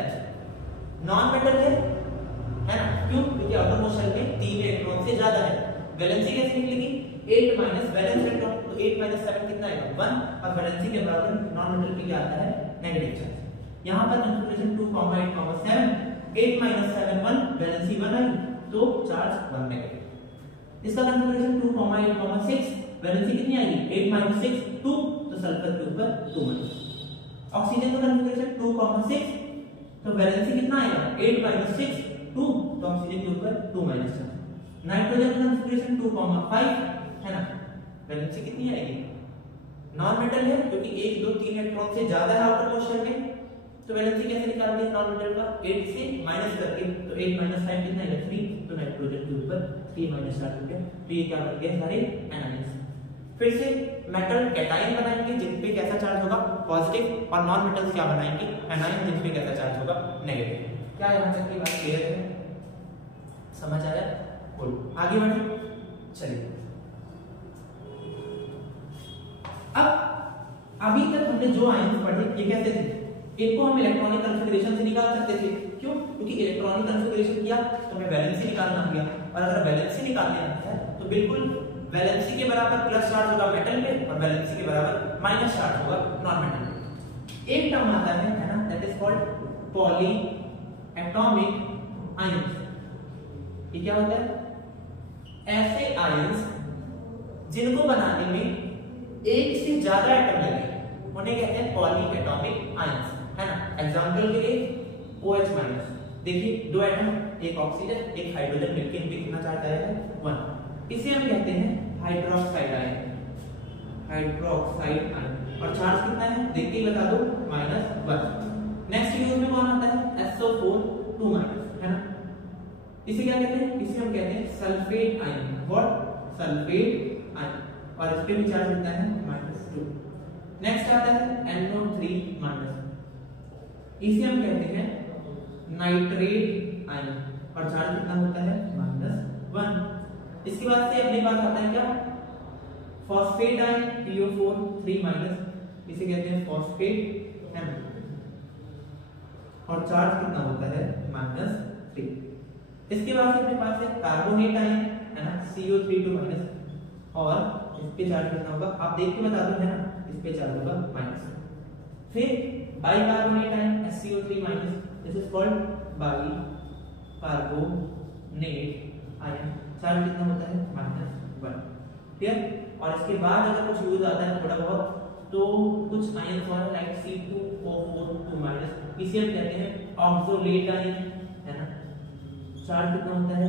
नॉन मेटल है ना, क्यों, क्योंकि आउटर मोशन में 3 इलेक्ट्रॉन से ज्यादा है। वैलेंसी कैसे निकलेगी, 8 माइनस वैलेंस इलेक्ट्रॉन, तो 8 माइनस 7 कितना आएगा, 1। और वैलेंसी के बराबर नॉन मेटल पे क्या आता है, नेगेटिव चार्ज। यहां पर कॉन्फ़िगरेशन 2,8,7, 8 माइनस 7 1, वैलेंसी 1 आई तो चार्ज 1 नेगेटिव। इसका कॉन्फ़िगरेशन 2,8,6, वैलेंसी कितनी आएगी 8 - 6 2, तो सल्फर के ऊपर 2 माइनस। ऑक्सीजन का कॉन्फ़िगरेशन 2,6, तो वैलेंसी कितना आएगा 8 - 6 2, तो ऑक्सीजन के ऊपर 2 माइनस चार्ज। नाइट्रोजन का कॉन्फ़िगरेशन 2,5 है ना, वैलेंसी कितनी आएगी, नॉन मेटल है क्योंकि 1 2 3 इलेक्ट्रॉन से ज्यादा है आउटर पोर्शन में, तो वैलेंसी कैसे निकालते हैं नॉन मेटल का 8 से माइनस करके, तो 8 - 5 कितना है 3, तो नाइट्रोजन के ऊपर 3 माइनस चार्ज हो गया। तो ये क्या बन गए सारे एनायंस। फिर से मेटल कैटायन बनाएंगे जिन पे कैसा चार्ज होगा पॉजिटिव, और नॉन मेटल्स क्या बनाएंगे एनायन जिन पे कैसा चार्ज होगा नेगेटिव। क्या यहां तक की बात क्लियर है, समझ आया? बोलो आगे बढ़ो। चलिए अब अभी तक हमने जो आयन्स पढ़े ये कैसे थे, इनको हम इलेक्ट्रॉनिक कॉन्फ़िगरेशन से निकाल सकते थे। क्यों? क्योंकि इलेक्ट्रॉनिक कॉन्फ़िगरेशन किया तो हमें वैलेंसी निकालना आ गया, और अगर वैलेंसी निकालने आता है तो बिल्कुल वैलेंसी के बराबर प्लस चार्ज होगा मेटल पे, और वैलेंसी के बराबर माइनस चार्ज होगा नॉन मेटल पे। एक टर्म आता है ना, that is called poly atomic ions. ये क्या होता है, ऐसे आयंस जिनको बनाने में एक से ज्यादा एटम लगे उन्हें कहते हैं पॉली एटॉमिक आयंस, है ना। एग्जांपल के लिए OH-, देखिए दो एटम, एक ऑक्सीजन एक हाइड्रोजन मिलकर इनके कितना चार्ज आया है 1, इसे हम कहते हैं हाइड्रोक्साइड आयन, हाइड्रोक्साइड आयन, और चार्ज कितना है देख के ही बता दो -1। नेक्स्ट यूज में कौन आता है SO4 2 माइनस, है ना। इसे क्या कहते हैं, इसे हम कहते हैं sulphate ion, what sulphate ion, और इस पे भी चार्ज कितना है -2। नेक्स्ट आता है NO3-, इसे हम कहते हैं नाइट्रेट आयन, और चार्ज कितना होता है -1। इसके बाद से अपने पास आता है क्या फॉस्फेट आयन, PO4 3-, इसे कहते हैं फॉस्फेट M, और चार्ज कितना होता है -3। इसके बाद से अपने पास है कार्बोनेट आयन, है ना, CO3 और इस पे चार्ज कितना होगा आप देख के बता दो, है ना, इस पे चार्ज होगा -। फिर bicarbonate ion SCO3-, this is called bicarbonate ion, charge कितना होता है -1। क्लियर? और इसके बाद अगर कुछ यूज आता है थोड़ा बहुत, तो कुछ आयंस और लाइक C2O4 2-, इसे हम कहते हैं ऑक्सोलेट आयन, है ना, चार्ज कितना होता है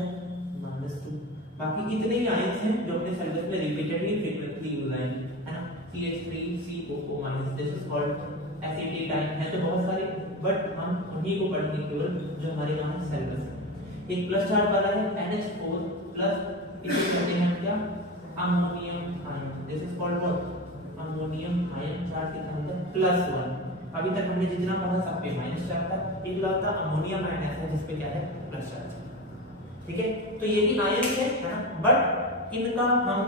-2। बाकी कितने भी आयंस हैं जो अपने सिलेबस में रिपीटेडली फ्रीक्वेंटली यूज आए हैं, है ना, CH3COO-, this is called acetate ion, है तो बहुत सारे, बट हम उन्हीं को पढ़ेंगे केवल जो हमारे यहाँ सिलेबस है। एक प्लस चार्ज वाला है NH4+, इसे कहते हैं क्या ammonium ion, this is called what ammonium ion, charge कितना होता है +1। अभी तक हमने जितना पढ़ा सब पे माइनस चार्ज था, एक लौता अमोनियम आयन ऐसा जिस पे क्या है प्लस चार्ज। ठीक है, तो ये भी आयन है ना, बट इनका हम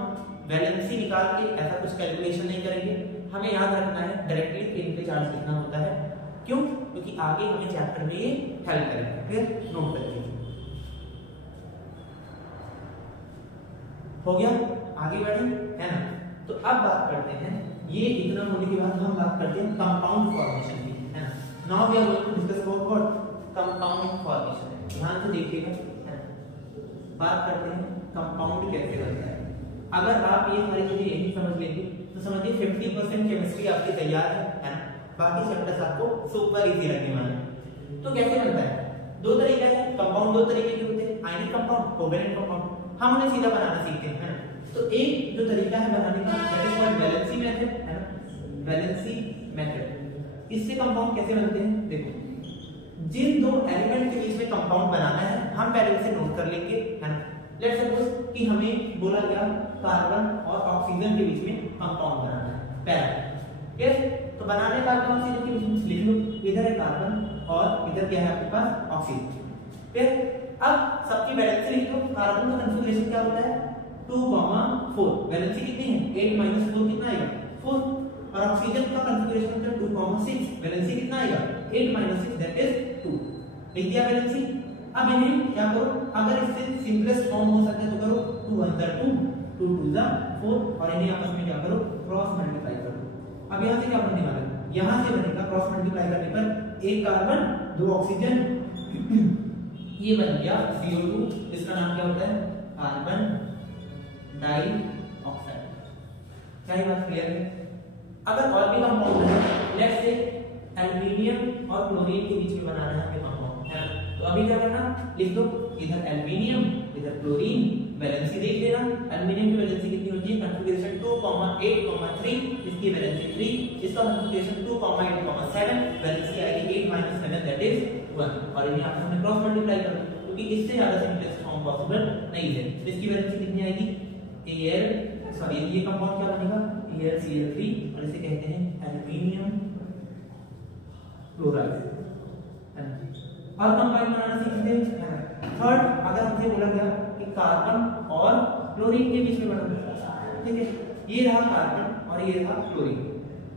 वैलेंसी निकाल के ऐसा कुछ कैलकुलेशन नहीं करेंगे, हमें याद रखना है डायरेक्टली इन पे चार्ज कितना होता है। क्यों? क्योंकि आगे हमें चैप्टर में ये हेल्प करेगा। फिर नोट करके हो गया, आगे बढ़े, है ना। तो अब बात करते हैं, ये इतना होने के बाद हम बात करते हैं कंपाउंड फॉर्मेशन की, है ना। Now we are going to discuss about compound formation. ध्यान से देखिएगा, है ना, बात करते हैं कंपाउंड कैसे बनता है। अगर आप ये सारी चीजें यही समझ लेंगे तो समझिए 50% केमिस्ट्री आपकी तैयार है ना, बाकी चैप्टर्स आपको सुपर इजी लगने वाले हैं। तो कैसे बनता है, दो तरीका है, कंपाउंड दो तरीके के होते हैं, आयनिक कंपाउंड, कोवेलेंट कंपाउंड। हम उन्हें सीधा बनाना सीखते हैं, है ना। तो एक जो तरीका है बनाने का that is called valency method, है ना, वैलेंसी मेथड। इससे कंपाउंड कैसे बनते हैं, देखो जिन दो एलिमेंट के बीच में कंपाउंड बनाना है हम पहले उसे नोट कर लेंगे, है ना। लेट्स सपोज कि हमें बोला गया कार्बन और ऑक्सीजन के बीच में कंपाउंड बनाना है पहला, यस। तो बनाने का कौन सी के बीच में लिख लो, इधर है कार्बन और इधर क्या है आपके पास ऑक्सीजन। फिर अब सबकी वैलेंसी लिख लो, कार्बन का कॉन्फ़िगरेशन क्या होता है 2,4, वैलेंसी कितनी है 8 - 4 कितना आएगा 4, और ऑक्सीजन का कॉन्फ़िगरेशन होता है 2,6, वैलेंसी कितना आएगा 8 - 6 दैट इज 2। लिख दिया वैलेंसी। अब इन्हें क्या करो, अगर इससे सिंपलेस्ट फॉर्म हो सकता है तो करो 2 × 2 2 × 2 4, और इन्हें आपस में क्या करो क्रॉस मल्टीप्लाई करो। अब यहाँ से क्या बनने वाला है, यहाँ से बनेगा क्रॉस मल्टीप्लाई करने पर एक कार्बन दो ऑक्सीजन ये बन गया CO2, इसका नाम क्या होता है कार्बन डाइऑक्साइड। क्या ये बात क्लियर है? अगर और भी कंपाउंड है, लेट्स से एल्युमिनियम और क्लोरीन के बीच में बनाना है हमें कंपाउंड, है ना? तो अभी क्या करना, लिख दो इधर एल्युमिनियम इधर क्लोरीन, वैलेंसी देख लेना। एल्युमिनियम की वैलेंसी कितनी होती है, कॉन्फ़िगरेशन 2,8,3, इसकी वैलेंसी 3, इसका कॉन्फ़िगरेशन 2,8,7, वैलेंसी आएगी 8 - 7 दैट इज 1। और इन्हें आपस में क्रॉस मल्टीप्लाई कर दो क्योंकि इससे ज्यादा सिंपलेस्ट फॉर्म पॉसिबल नहीं है। तो इसकी वैलेंसी कितनी आएगी, ये कंपाउंड क्या बनेगा, AlCl3, और इसे कहते हैं एल्युमिनियम क्लोराइड। और कंपाउंड बनाना सीखते हैं। थर्ड, अगर हमसे बोला गया कि कार्बन और क्लोरीन के बीच में बनाना, ठीक है, ये रहा कार्बन और ये रहा क्लोरीन।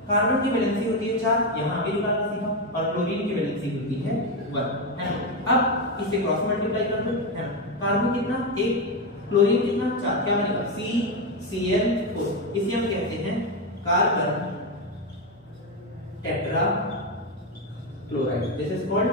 कार्बन की वैलेंसी होती है 4, यहां भी निकालना सीखा, और क्लोरीन की वैलेंसी होती है 1, है ना? अब इसे क्रॉस मल्टीप्लाई कर दो, है ना? कार्बन कितना 1, क्लोरीन कितना 4, क्या बनेगा CCl4। इसे हम कहते हैं carbon tetra chloride, this is called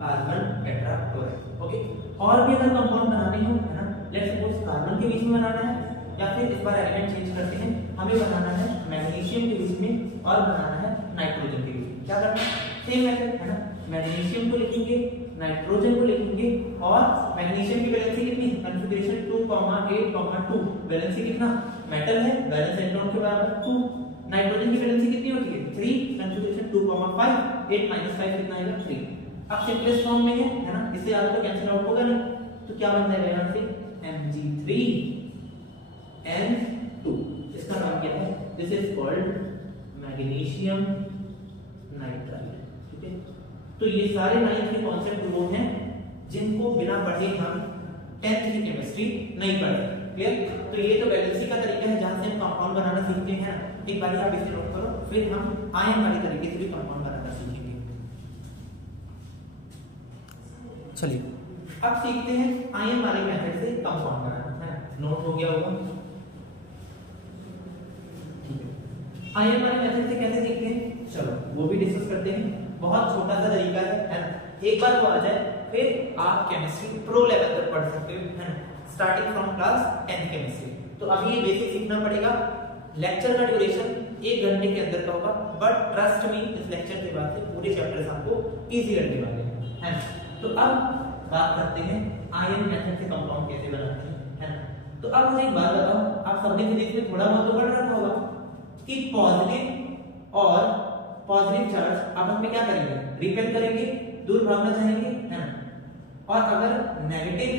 carbon tetra chloride. Okay, और भी अगर कंपाउंड बनाने हो, है ना, लेट्स सपोज कार्बन के बीच में बनाना है, या फिर इस बार एलिमेंट चेंज करते हैं, हमें बनाना है मैग्नीशियम के बीच में और बनाना है नाइट्रोजन के बीच में। क्या करना है, सेम मेथड, है ना? मैग्नीशियम को लिखेंगे, नाइट्रोजन को लिखेंगे, और मैग्नीशियम की वैलेंसी कितनी, कॉन्फ़िगरेशन 2,8,2, वैलेंसी कितना, मेटल है, वैलेंस इलेक्ट्रॉन के बराबर 2। नाइट्रोजन की वैलेंसी कितनी होती है 3, कॉन्फ़िगरेशन 2,5, 8 - 5 कितना आएगा 3। अब सिंपलेस्ट फॉर्म में है ना, इससे ज्यादा तो कैंसिल आउट होगा नहीं, तो क्या बन जाएगा यहां से Mg3N2। इसका नाम क्या है, this is called magnesium nitride, ठीक है? तो ये सारे 9th के कॉन्सेप्ट वो हैं जिनको बिना पढ़े हम 10th की केमिस्ट्री नहीं पढ़ते, क्लियर? तो ये तो वैलेंसी का तरीका है जहां से हम कंपाउंड बनाना सीखते हैं। एक बार आप इसे नोट करो, फिर हम आयन वाले तरीके से भी कंपाउंड बनाना सीखेंगे। चलिए अब सीखते हैं आयन वाले मेथड से कंपाउंड बनाना, है ना? नोट हो गया होगा। आयन वाले मेथड से कैसे सीखते हैं, चलो वो भी डिस्कस करते हैं। बहुत छोटा सा तरीका है ना? एक बार वो आ जाए फिर आप केमिस्ट्री प्रो लेवल तक पढ़ सकते हो, है ना? Starting from class 10th chemistry. तो अभी ये बेसिक सीखना पड़ेगा। लेक्चर का ड्यूरेशन 1 घंटे के अंदर का होगा, बट ट्रस्ट मी इस लेक्चर के बाद से पूरे चैप्टर्स आपको इजी लगने वाले हैं, है ना? तो अब बात करते हैं आयन मेथड से कंपाउंड कैसे बनाते हैं, है ना? तो अब मुझे एक बात बताओ, आप सबने फिजिक्स में थोड़ा बहुत तो पढ़ रखा होगा कि पॉजिटिव और पॉजिटिव चार्ज आपस में क्या करेंगे, रिपेल करेंगे, दूर भागना चाहेंगे, है ना? और अगर नेगेटिव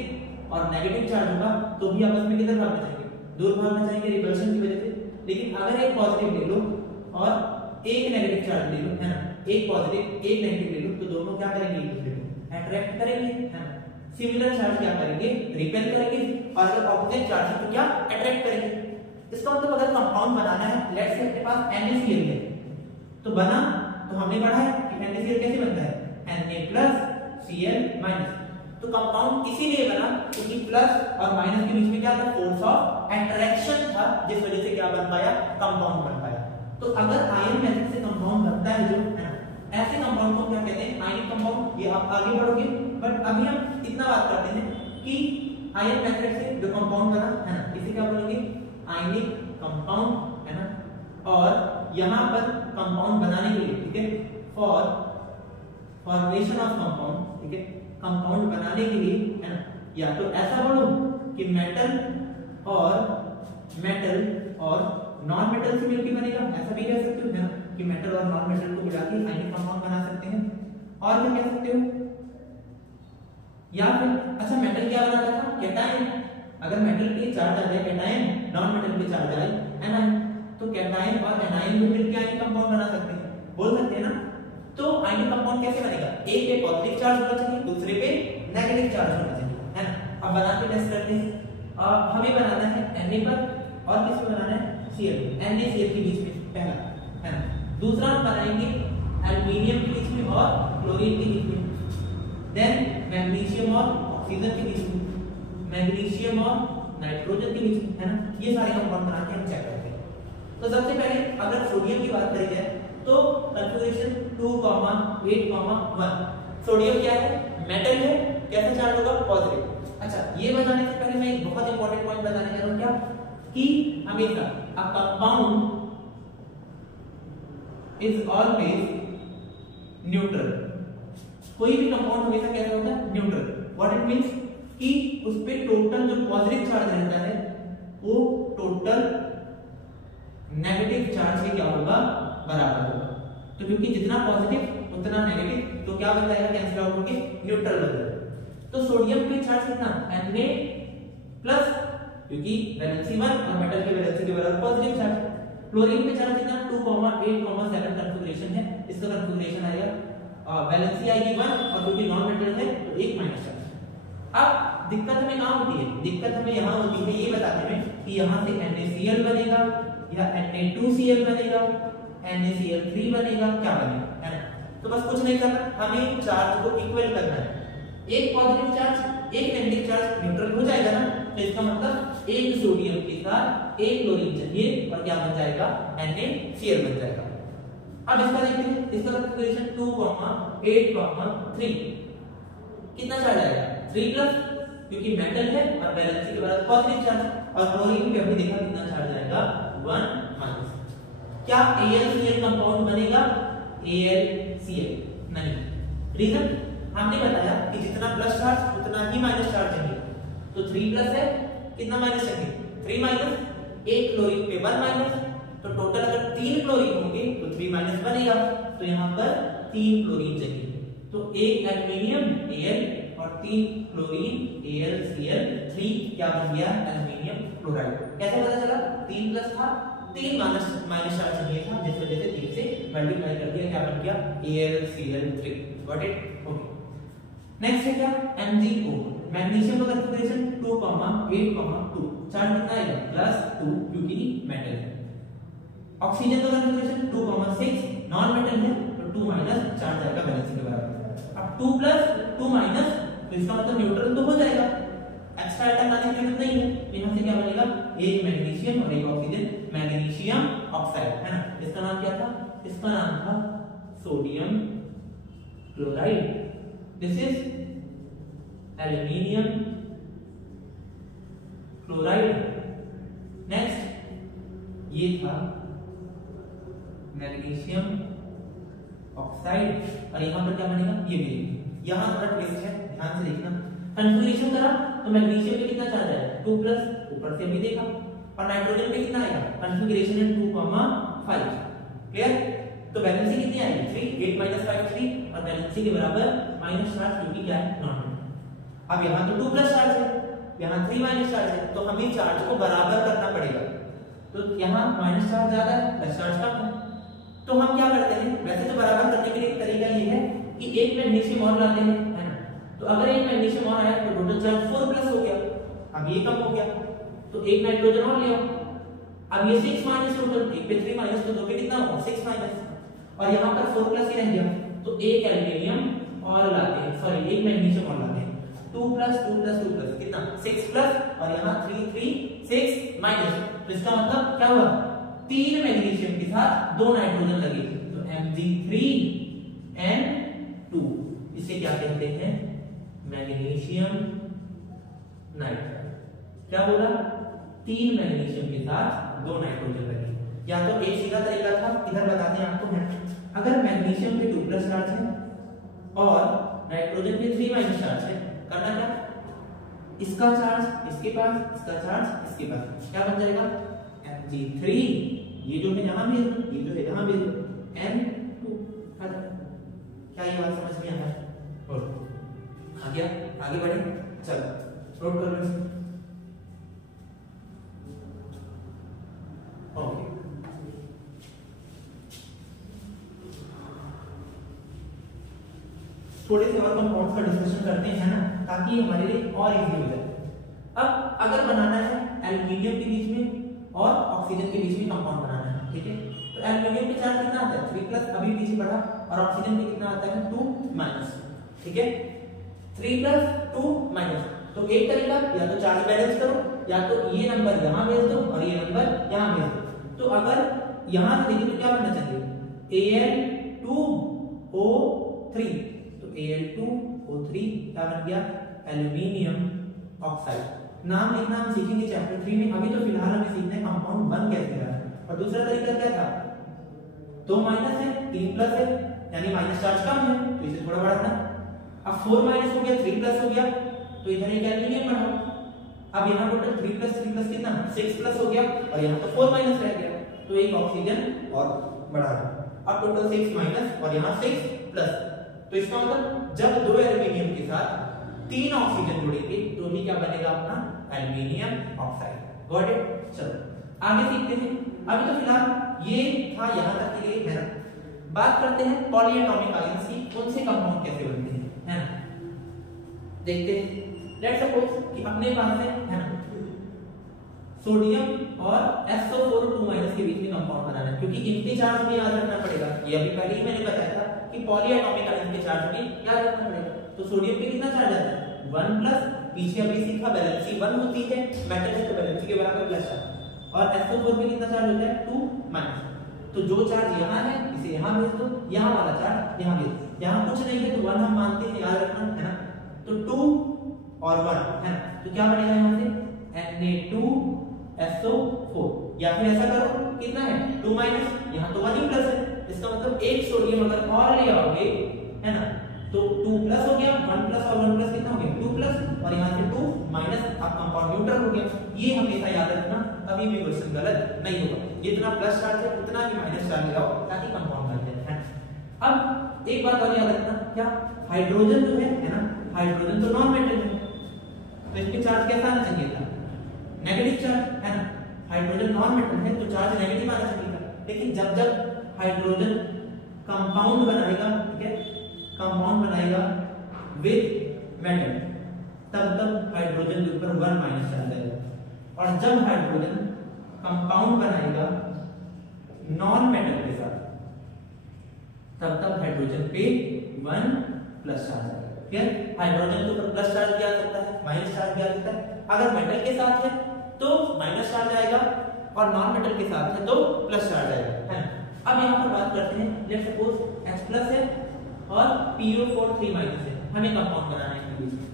और नेगेटिव चार्ज होगा तो भी आपस में किधर भागना चाहेंगे, दूर भागना चाहेंगे, रिपल्शन की वजह से। लेकिन अगर एक पॉजिटिव ले लो और एक नेगेटिव चार्ज ले लो, है ना, एक पॉजिटिव एक नेगेटिव ले लो, तो दोनों क्या करेंगे, एक दूसरे को अट्रैक्ट करेंगे, है ना? सिमिलर चार्ज क्या करेंगे, रिपेल करेंगे, और अगर ऑपोजिट चार्ज है तो क्या अट्रैक्ट करेंगे। इसका मतलब अगर कंपाउंड बनाना है, लेट्स से अपने पास NaCl है, तो बना तो हमने पढ़ा है कि NaCl कैसे बनता है, Na+Cl-। तो कंपाउंड इसीलिए बना क्योंकि प्लस और माइनस के बीच में क्या था, फोर्स ऑफ अट्रैक्शन था, जिस वजह से क्या बन पाया, कंपाउंड बन पाया। तो अगर आयन मेथड से कंपाउंड बनता है जो, है ना, ऐसे कंपाउंड को क्या कहते हैं, आयनिक कंपाउंड। ये आप आगे बढ़ोगे, बट अभी हम इतना बात करते हैं कि आयन मेथड से जो कंपाउंड बना, है ना, इसे क्या बोलेंगे, आयनिक कंपाउंड, है ना? और यहां पर कंपाउंड बनाने के लिए, ठीक है, फॉर फॉर्मेशन ऑफ कंपाउंड, ठीक है, कंपाउंड बनाने के लिए, है ना, या तो ऐसा बोलो कि मेटल और नॉन मेटल से मिलकर बनेगा, ऐसा भी कह सकते हो, है ना, कि मेटल और नॉन मेटल को मिला के आयनिक कंपाउंड बना सकते हैं। और क्या कह सकते हो, या फिर अच्छा मेटल क्या बनाता था, कैटायन। अगर मेटल पे चार्ज आ जाए कैटायन, नॉन मेटल पे चार्ज आए एनायन, तो कैटायन और एनायन को मिलकर आयनिक कंपाउंड बना सकते हैं, बोल सकते हैं ना? तो आयनिक कंपाउंड कैसे बनेगा, एक पे पॉजिटिव चार्ज होना चाहिए, दूसरे पे नेगेटिव चार्ज होना चाहिए, है ना? अब बना के टेस्ट करते हैं। हमें बनाना है Na पर, और किस पे बनाना है, Cl, NaCl के बीच में पहला, है ना? दूसरा हम बनाएंगे एल्युमिनियम के बीच में और क्लोरीन के बीच में, देन मैग्नीशियम और ऑक्सीजन के बीच में, मैग्नीशियम और नाइट्रोजन के बीच में, है ना? ये सारे कंपाउंड बना के हम चेक करते हैं। तो सबसे पहले अगर सोडियम की बात करी जाए तो कॉन्फ़िगरेशन 2,8,1। सोडियम क्या है, मेटल है, कैसे चार्ज होगा, पॉजिटिव। अच्छा, ये बताने से पहले मैं एक बहुत इंपॉर्टेंट पॉइंट बताने जा रहा हूं, क्या कि हमेशा a compound is always neutral, कोई भी कंपाउंड हमेशा कैसा होता है, न्यूट्रल। व्हाट इट मींस कि उस पे टोटल जो पॉजिटिव चार्ज रहता है वो टोटल नेगेटिव चार्ज से क्या होगा, बराबर होगा। तो क्योंकि जितना पॉजिटिव उतना नेगेटिव, तो क्या बन जाएगा, कैंसिल आउट होके न्यूट्रल बन जाएगा। तो सोडियम पे चार्ज कितना, Na प्लस, क्योंकि वैलेंसी 1 और मेटल के वैलेंसी के बराबर पॉजिटिव चार्ज। क्लोरीन पे चार्ज कितना 2,8,7 कन्फिगरेशन है, इसका कन्फिगरेशन आएगा वैलेंसी आएगी 1 और क्योंकि नॉन मेटल है तो 1 माइनस चार्ज। अब दिक्कत हमें कहां होती है, दिक्कत हमें यहां होती है ये बताने में कि यहां से NaCl बनेगा या Na2Cl बनेगा, NaCl3 बनेगा, क्या बनेगा, है ना। तो बस कुछ नहीं करना, हमें चार्ज को इक्वल करना है। एक पॉजिटिव चार्ज एक नेगेटिव चार्ज न्यूट्रल हो जाएगा ना, तो इसका मतलब एक सोडियम के साथ एक क्लोरीन चाहिए और क्या बन जाएगा, NaCl बन जाएगा। अब इसका देखते हैं, इसका कन्फिगरेशन 2,8,3 कितना चार्ज आएगा, 3 प्लस, क्योंकि मेटल है और वैलेंसी के बराबर पॉजिटिव चार्ज, और क्लोरीन पे अभी देखा कितना चार्ज आएगा, 1 माइनस। क्या AlCl कंपाउंड बनेगा, AlCl नहीं। रीजन हमने बताया कि जितना प्लस चार्ज उतना ही माइनस चार्ज चाहिए, तो 3 प्लस है, कितना माइनस चाहिए, 3 माइनस, एक क्लोरीन पे 1 माइनस, तो टोटल अगर 3 क्लोरीन होंगे तो 3 माइनस बनेगा, तो यहाँ पर 3 क्लोरीन चाहिए, तो एक एल्युमिनियम Al और 3 क्लोरीन AlCl3 क्या बन गया, एल्युमिनियम क्लोराइड। कैसे पता चला, 3 प्लस था, 3 माइनस चार्ज चाहिए था, जिस वजह से 3 से मल्टीप्लाई कर दिया, क्या बन गया, AlCl3। Got it, okay. Next है क्या, MgO, मैग्नीशियम का कन्फिगरेशन 2,8,2, चार्ज कितना आएगा, +2, क्योंकि मेटल है। ऑक्सीजन का कन्फिगरेशन 2,6, नॉन मेटल है, तो 2 माइनस, चार्ज आएगा वैलेंसी के बराबर। अब 2 प्लस 2 माइनस, तो इसका मतलब न्यूट्रल तो हो जाएगा, एक्स्ट्रा आइटम लाने की जरूरत नहीं है, तो यहां से क्या बनेगा, एक मैग्नीशियम और एक ऑक्सीजन, मैग्नीशियम ऑक्साइड, है ना। इसका नाम क्या था, इसका नाम था sodium chloride. This is aluminium chloride. Next ये था मैग्नीशियम ऑक्साइड, और यहां पर क्या बनेगा, ये भी। यहां थोड़ा ट्विस्ट है, ध्यान से देखना। कन्फिगरेशन करा तो मैग्नीशियम पे कितना चार्ज है, 2 प्लस, ऊपर से भी देखा, और नाइट्रोजन पे कितना आएगा, कन्फिगरेशन है 2,5। क्लियर, तो वैलेंसी कितनी आएगी, 3, 8 माइनस 5 3, और वैलेंसी के बराबर माइनस चार्ज, क्योंकि क्या है, नॉन। अब यहां तो 2 प्लस चार्ज है, यहां 3 माइनस चार्ज है, तो हमें चार्ज को बराबर करना पड़ेगा। तो यहां माइनस चार्ज ज्यादा है, प्लस चार्ज कम है, तो हम क्या करते हैं, वैसे तो बराबर करने के लिए एक तरीका ये है कि एक मैग्नीशियम और लाते हैं, है ना। तो अगर एक मैग्नीशियम और आया तो टोटल चार्ज 4 प्लस हो गया, अब ये कम हो गया, तो एक नाइट्रोजन और ले आओ, अब ये 6 माइनस टोटल, एक पे 3 माइनस, तो दो पे कितना होगा, 6 माइनस, और यहाँ पर 4 प्लस ही रह गया, तो एक एल्युमिनियम और लाते हैं, सॉरी एक मैग्नीशियम और लाते हैं, 2 प्लस 2 प्लस 2 प्लस कितना, 6 प्लस, और यहाँ 3 3 6 माइनस, तो इसका मतलब क्या हुआ, 3 मैग्नीशियम के साथ 2 नाइट्रोजन लगे, तो Mg3N2, इसे क्या कहते हैं, मैग्नीशियम नाइट्राइड। क्या बोला, 3 मैग्नीशियम के साथ 2 नाइट्रोजन लगे। या तो एक सीधा तरीका था, इधर बताते हैं आपको, है अगर मैग्नीशियम पे 2 प्लस चार्ज है और नाइट्रोजन पे 3 माइनस चार्ज है, करना क्या, इसका चार्ज इसके पास, इसका चार्ज इसके पास, क्या बन जाएगा, Mg3, ये जो है यहां भेज दो, ये जो है यहां भेज दो, N2। क्या ये बात समझ में आ रहा है, और आ गया, आगे बढ़े, चलो नोट कर लो। ओके, थोड़े से और कंपाउंड्स का डिस्कशन करते हैं, है ना, ताकि हमारे लिए और इजी हो जाए। अब अगर बनाना है एल्युमिनियम के बीच में और ऑक्सीजन के बीच में कंपाउंड बनाना है, ठीक है, तो एल्युमिनियम पे चार्ज कितना आता है, 3 प्लस, अभी पीछे पढ़ा, और ऑक्सीजन पे कितना आता है, 2 माइनस, ठीक है, 3 प्लस 2 माइनस। तो एक तरीका, या तो चार्ज बैलेंस करो, या तो ये नंबर यहां भेज दो और ये नंबर यहां भेज दो। तो अगर यहां से देखिए तो क्या बनना चाहिए, Al2O3, तो Al2O3 क्या बन गया, एल्युमिनियम ऑक्साइड। नाम लिखना हम सीखेंगे चैप्टर 3 में। अभी तो फिलहाल हमें सीखना है कंपाउंड 1 कैसे है। और दूसरा तरीका क्या था, 2 माइनस है 3 प्लस है, यानी माइनस चार्ज कम है तो इसे थोड़ा बढ़ाना। अब 4 माइनस हो गया 3 प्लस हो गया तो इधर एक एल्यूमिनियम बढ़ाओ। अब यहाँ टोटल 3 प्लस कितना 6 प्लस हो गया और यहाँ तो 4 माइनस रह गया तो एक ऑक्सीजन और बढ़ा दो। अब टोटल 6 माइनस और यहाँ 6 प्लस, तो इसका मतलब जब 2 एल्यूमिनियम के साथ 3 ऑक्सीजन जुड़ेंगे तो भी क्या बनेगा अपना एल्यूमिनियम ऑक्साइड। Got it. चलो आगे सीखते हैं। अभी तो फिलहाल ये था यहाँ तक के लिए, है ना। बात करते हैं पॉलीएटॉमिक आयंस की, उनसे कंपाउंड कैसे बनते हैं, है ना। देखते हैं। लेट्स सपोज कि अपने पास है ना सोडियम और SO4 2- के बीच में कंपाउंड बनाना है, क्योंकि इनके चार्ज में याद रखना पड़ेगा। ये अभी पहले ही मैंने बताया था कि पॉलीएटॉमिक आयंस के चार्ज में याद रखना पड़ेगा। तो सोडियम पे कितना चार्ज आता है 1 प्लस, पीछे अभी सीखा वैलेंसी 1 होती है, मेटल है तो वैलेंसी के बराबर प्लस चार्ज। और SO4 पे कितना चार्ज होता है 2-। तो जो चार्ज यहाँ है इसे यहाँ भेज दो, यहाँ वाला चार्ज यहाँ भेज दो। यहाँ कुछ नहीं है तो 1 हम मानते हैं, याद रखना, है ना। तो 2 और 1, है ना। तो क्या बनेगा यहाँ से Na2SO4, या फिर ऐसा करो कितना है 2-, यहाँ तो 1 ही प्लस है, इसका मतलब एक सोडियम अगर और ले आओगे, है ना, तो 2 प्लस हो गया, 1 प्लस और 1 प्लस कितना हो गया 2 प्लस, और यहाँ से 2 माइनस, अब कंपाउंड न्यूट्रल हो गया। ये हमेशा याद रखना, कभी भी क्वेश्चन गलत नहीं होगा। जितना प्लस चार्ज है उतना ही माइनस चार्ज लगाओ ताकि कंपाउंड बन जाए, है। अब एक बात और याद रखना, क्या हाइड्रोजन जो है ना, हाइड्रोजन तो नॉन मेटल है, तो इसके चार्ज कैसा आना चाहिए था नेगेटिव चार्ज, है ना। हाइड्रोजन नॉन मेटल है तो चार्ज नेगेटिव आना चाहिए था। लेकिन जब जब हाइड्रोजन कंपाउंड बनाएगा, ठीक है, कंपाउंड बनाएगा विद मेटल, तब तब हाइड्रोजन के ऊपर 1- चार्ज आएगा। और जब हाइड्रोजन कंपाउंड बनाएगा नॉन मेटल के साथ, तब तब हाइड्रोजन पे 1 प्लस चार्ज आएगा। फिर हाइड्रोजन के ऊपर प्लस चार्ज भी आ सकता है, माइनस चार्ज भी आ सकता है। अगर मेटल के साथ है तो माइनस चार्ज आएगा, और नॉन मेटल के साथ है तो प्लस चार्ज आएगा, है ना। अब यहाँ पर बात करते हैं, लेट्स सपोज H प्लस है और PO4 3- है, हमें कंपाउंड बनाना है इनके बीच में।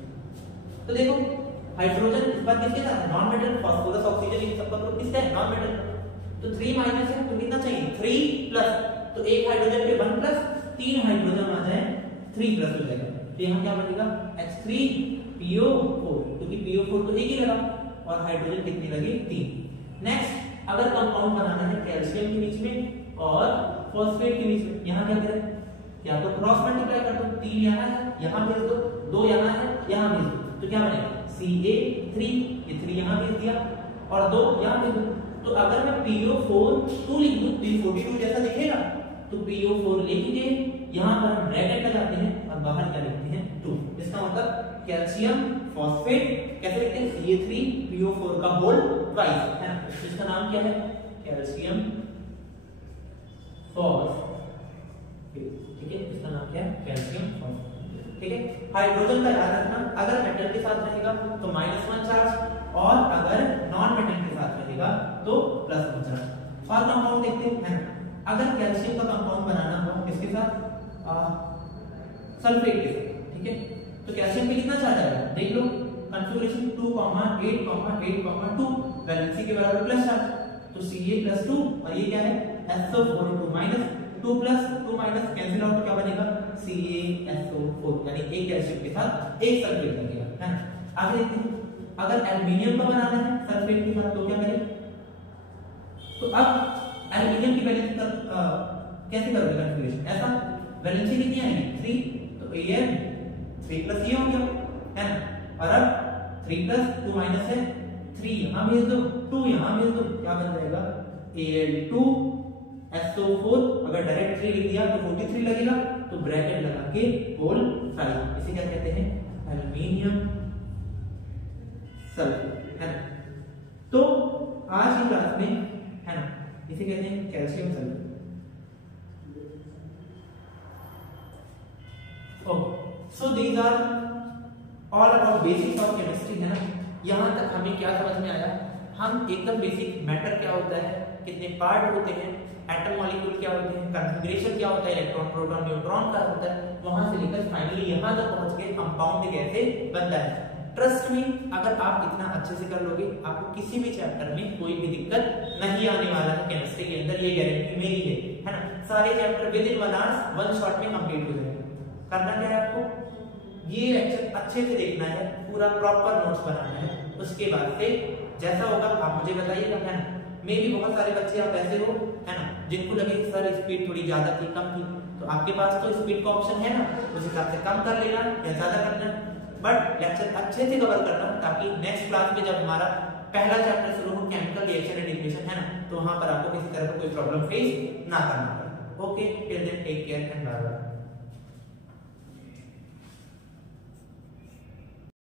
तो देखो हाइड्रोजन इस बार किसके साथ है non metal, phosphorus oxygen in सबका ग्रुप किसका है नॉन मेटल, तो 3- है तो कितना चाहिए 3 प्लस, तो एक हाइड्रोजन पे 1 प्लस, 3 हाइड्रोजन आ जाए 3 प्लस हो जाएगा। तो यहाँ क्या बनेगा H3PO4, क्योंकि PO4 तो एक ही लगा और हाइड्रोजन कितनी लगी 3। नेक्स्ट अगर कंपाउंड बनाना है कैल्शियम के बीच में और फॉस्फेट के बीच में, यहाँ क्या करें, या तो क्रॉस मल्टीप्लाई कर दो, 3 यहाँ है यहाँ भेज दो, 2 यहाँ है यहाँ भेज दो, तो क्या बनेगा Ca3, ये 3 यहाँ भेज दिया और 2 यहाँ भेज दो। तो अगर मैं PO4 2 लिख दूं तो ये 42 जैसा दिखेगा, तो PO4 लिखेंगे, यहाँ पर हम ब्रैकेट लगाते हैं और बाहर क्या लिखते हैं 2। इसका मतलब कैल्शियम फॉस्फेट कैसे लिखते हैं Ca3PO4 का होल ट्वाइस, है ना। इसका नाम क्या है कैल्शियम फॉस्फेट, ठीक है, इसका नाम क्या है कैल्शियम फॉस्फेट, ठीक है। हाइड्रोजन का याद रखना, अगर मेटल के साथ रहेगा तो -1 चार्ज, और अगर नॉन मेटल के साथ रहेगा तो +1 चार्ज। और कंपाउंड देखते हैं, है ना। अगर कैल्शियम का कंपाउंड बनाना हो किसके साथ सल्फेट के साथ, ठीक है, तो कैल्शियम पे कितना चार्ज आएगा देख लो, कॉन्फ़िगरेशन 2,8,8,2 वैलेंसी के बराबर प्लस चार्ज, तो Ca+2 और ये क्या है SO4 2 प्लस 2- कैंसिल आउट, क्या बनेगा CaSO4, यानी एक कैल्शियम के साथ एक सल्फेट लगेगा, है ना। आगे देखते हैं, अगर एल्युमिनियम का बनाना है सल्फेट के साथ तो क्या करें, तो अब एल्युमिनियम की वैलेंसी कैसे करोगे कॉन्फ़िगरेशन, ऐसा वैलेंसी कितनी आएगी 3, तो An 3+ ये हो गया, है ना। और अब 3+ 2- है, 3 यहाँ भेज दो 2 यहाँ भेज दो, क्या बन जाएगा Al2SO4। अगर डायरेक्ट 3 लिख दिया तो 43 लगेगा, तो ब्रैकेट लगा के होल 5, इसे क्या कहते हैं एल्युमिनियम सल्फेट, है ना। तो आज की क्लास में, है ना, इसे कहते हैं calcium sulphate. So these are all about basics of chemistry, है ना। यहाँ तक हमें क्या समझ में आया, हम एकदम बेसिक मैटर क्या होता है, कितने पार्ट होते हैं, एटम मॉलिक्यूल क्या होते हैं, कॉन्फ़िगरेशन क्या होता है, इलेक्ट्रॉन प्रोटॉन न्यूट्रॉन का होता है, वहां से लेकर फाइनली यहाँ तक पहुंच के कंपाउंड कैसे बनता है। ट्रस्ट मी, अगर आप इतना अच्छे से कर लोगे आपको किसी भी चैप्टर में कोई भी दिक्कत नहीं आने वाला है केमिस्ट्री के अंदर, ये गारंटी मेरी है ना। सारे chapter within 1 hour 1 shot में कंप्लीट हो जाएंगे। करना क्या है आपको, ये लेक्चर अच्छे से देखना है, पूरा प्रॉपर नोट्स बनाना है। उसके बाद से जैसा होगा आप मुझे बताइएगा, है ना। मे भी बहुत सारे बच्चे आप ऐसे हो, है ना, जिनको लगे सर स्पीड थोड़ी ज्यादा थी, कम थी, तो आपके पास तो स्पीड का ऑप्शन है ना, उस हिसाब से कम कर लेना या ज्यादा करना, बट लेक्चर अच्छे से कवर करना, ताकि नेक्स्ट क्लास में जब हमारा पहला चैप्टर शुरू हो केमिकल रिएक्शन एंड इक्वेशन, है ना, तो वहां पर आपको किसी तरह का कोई प्रॉब्लम फेस ना करना पड़े। Okay, till then take care and bye bye.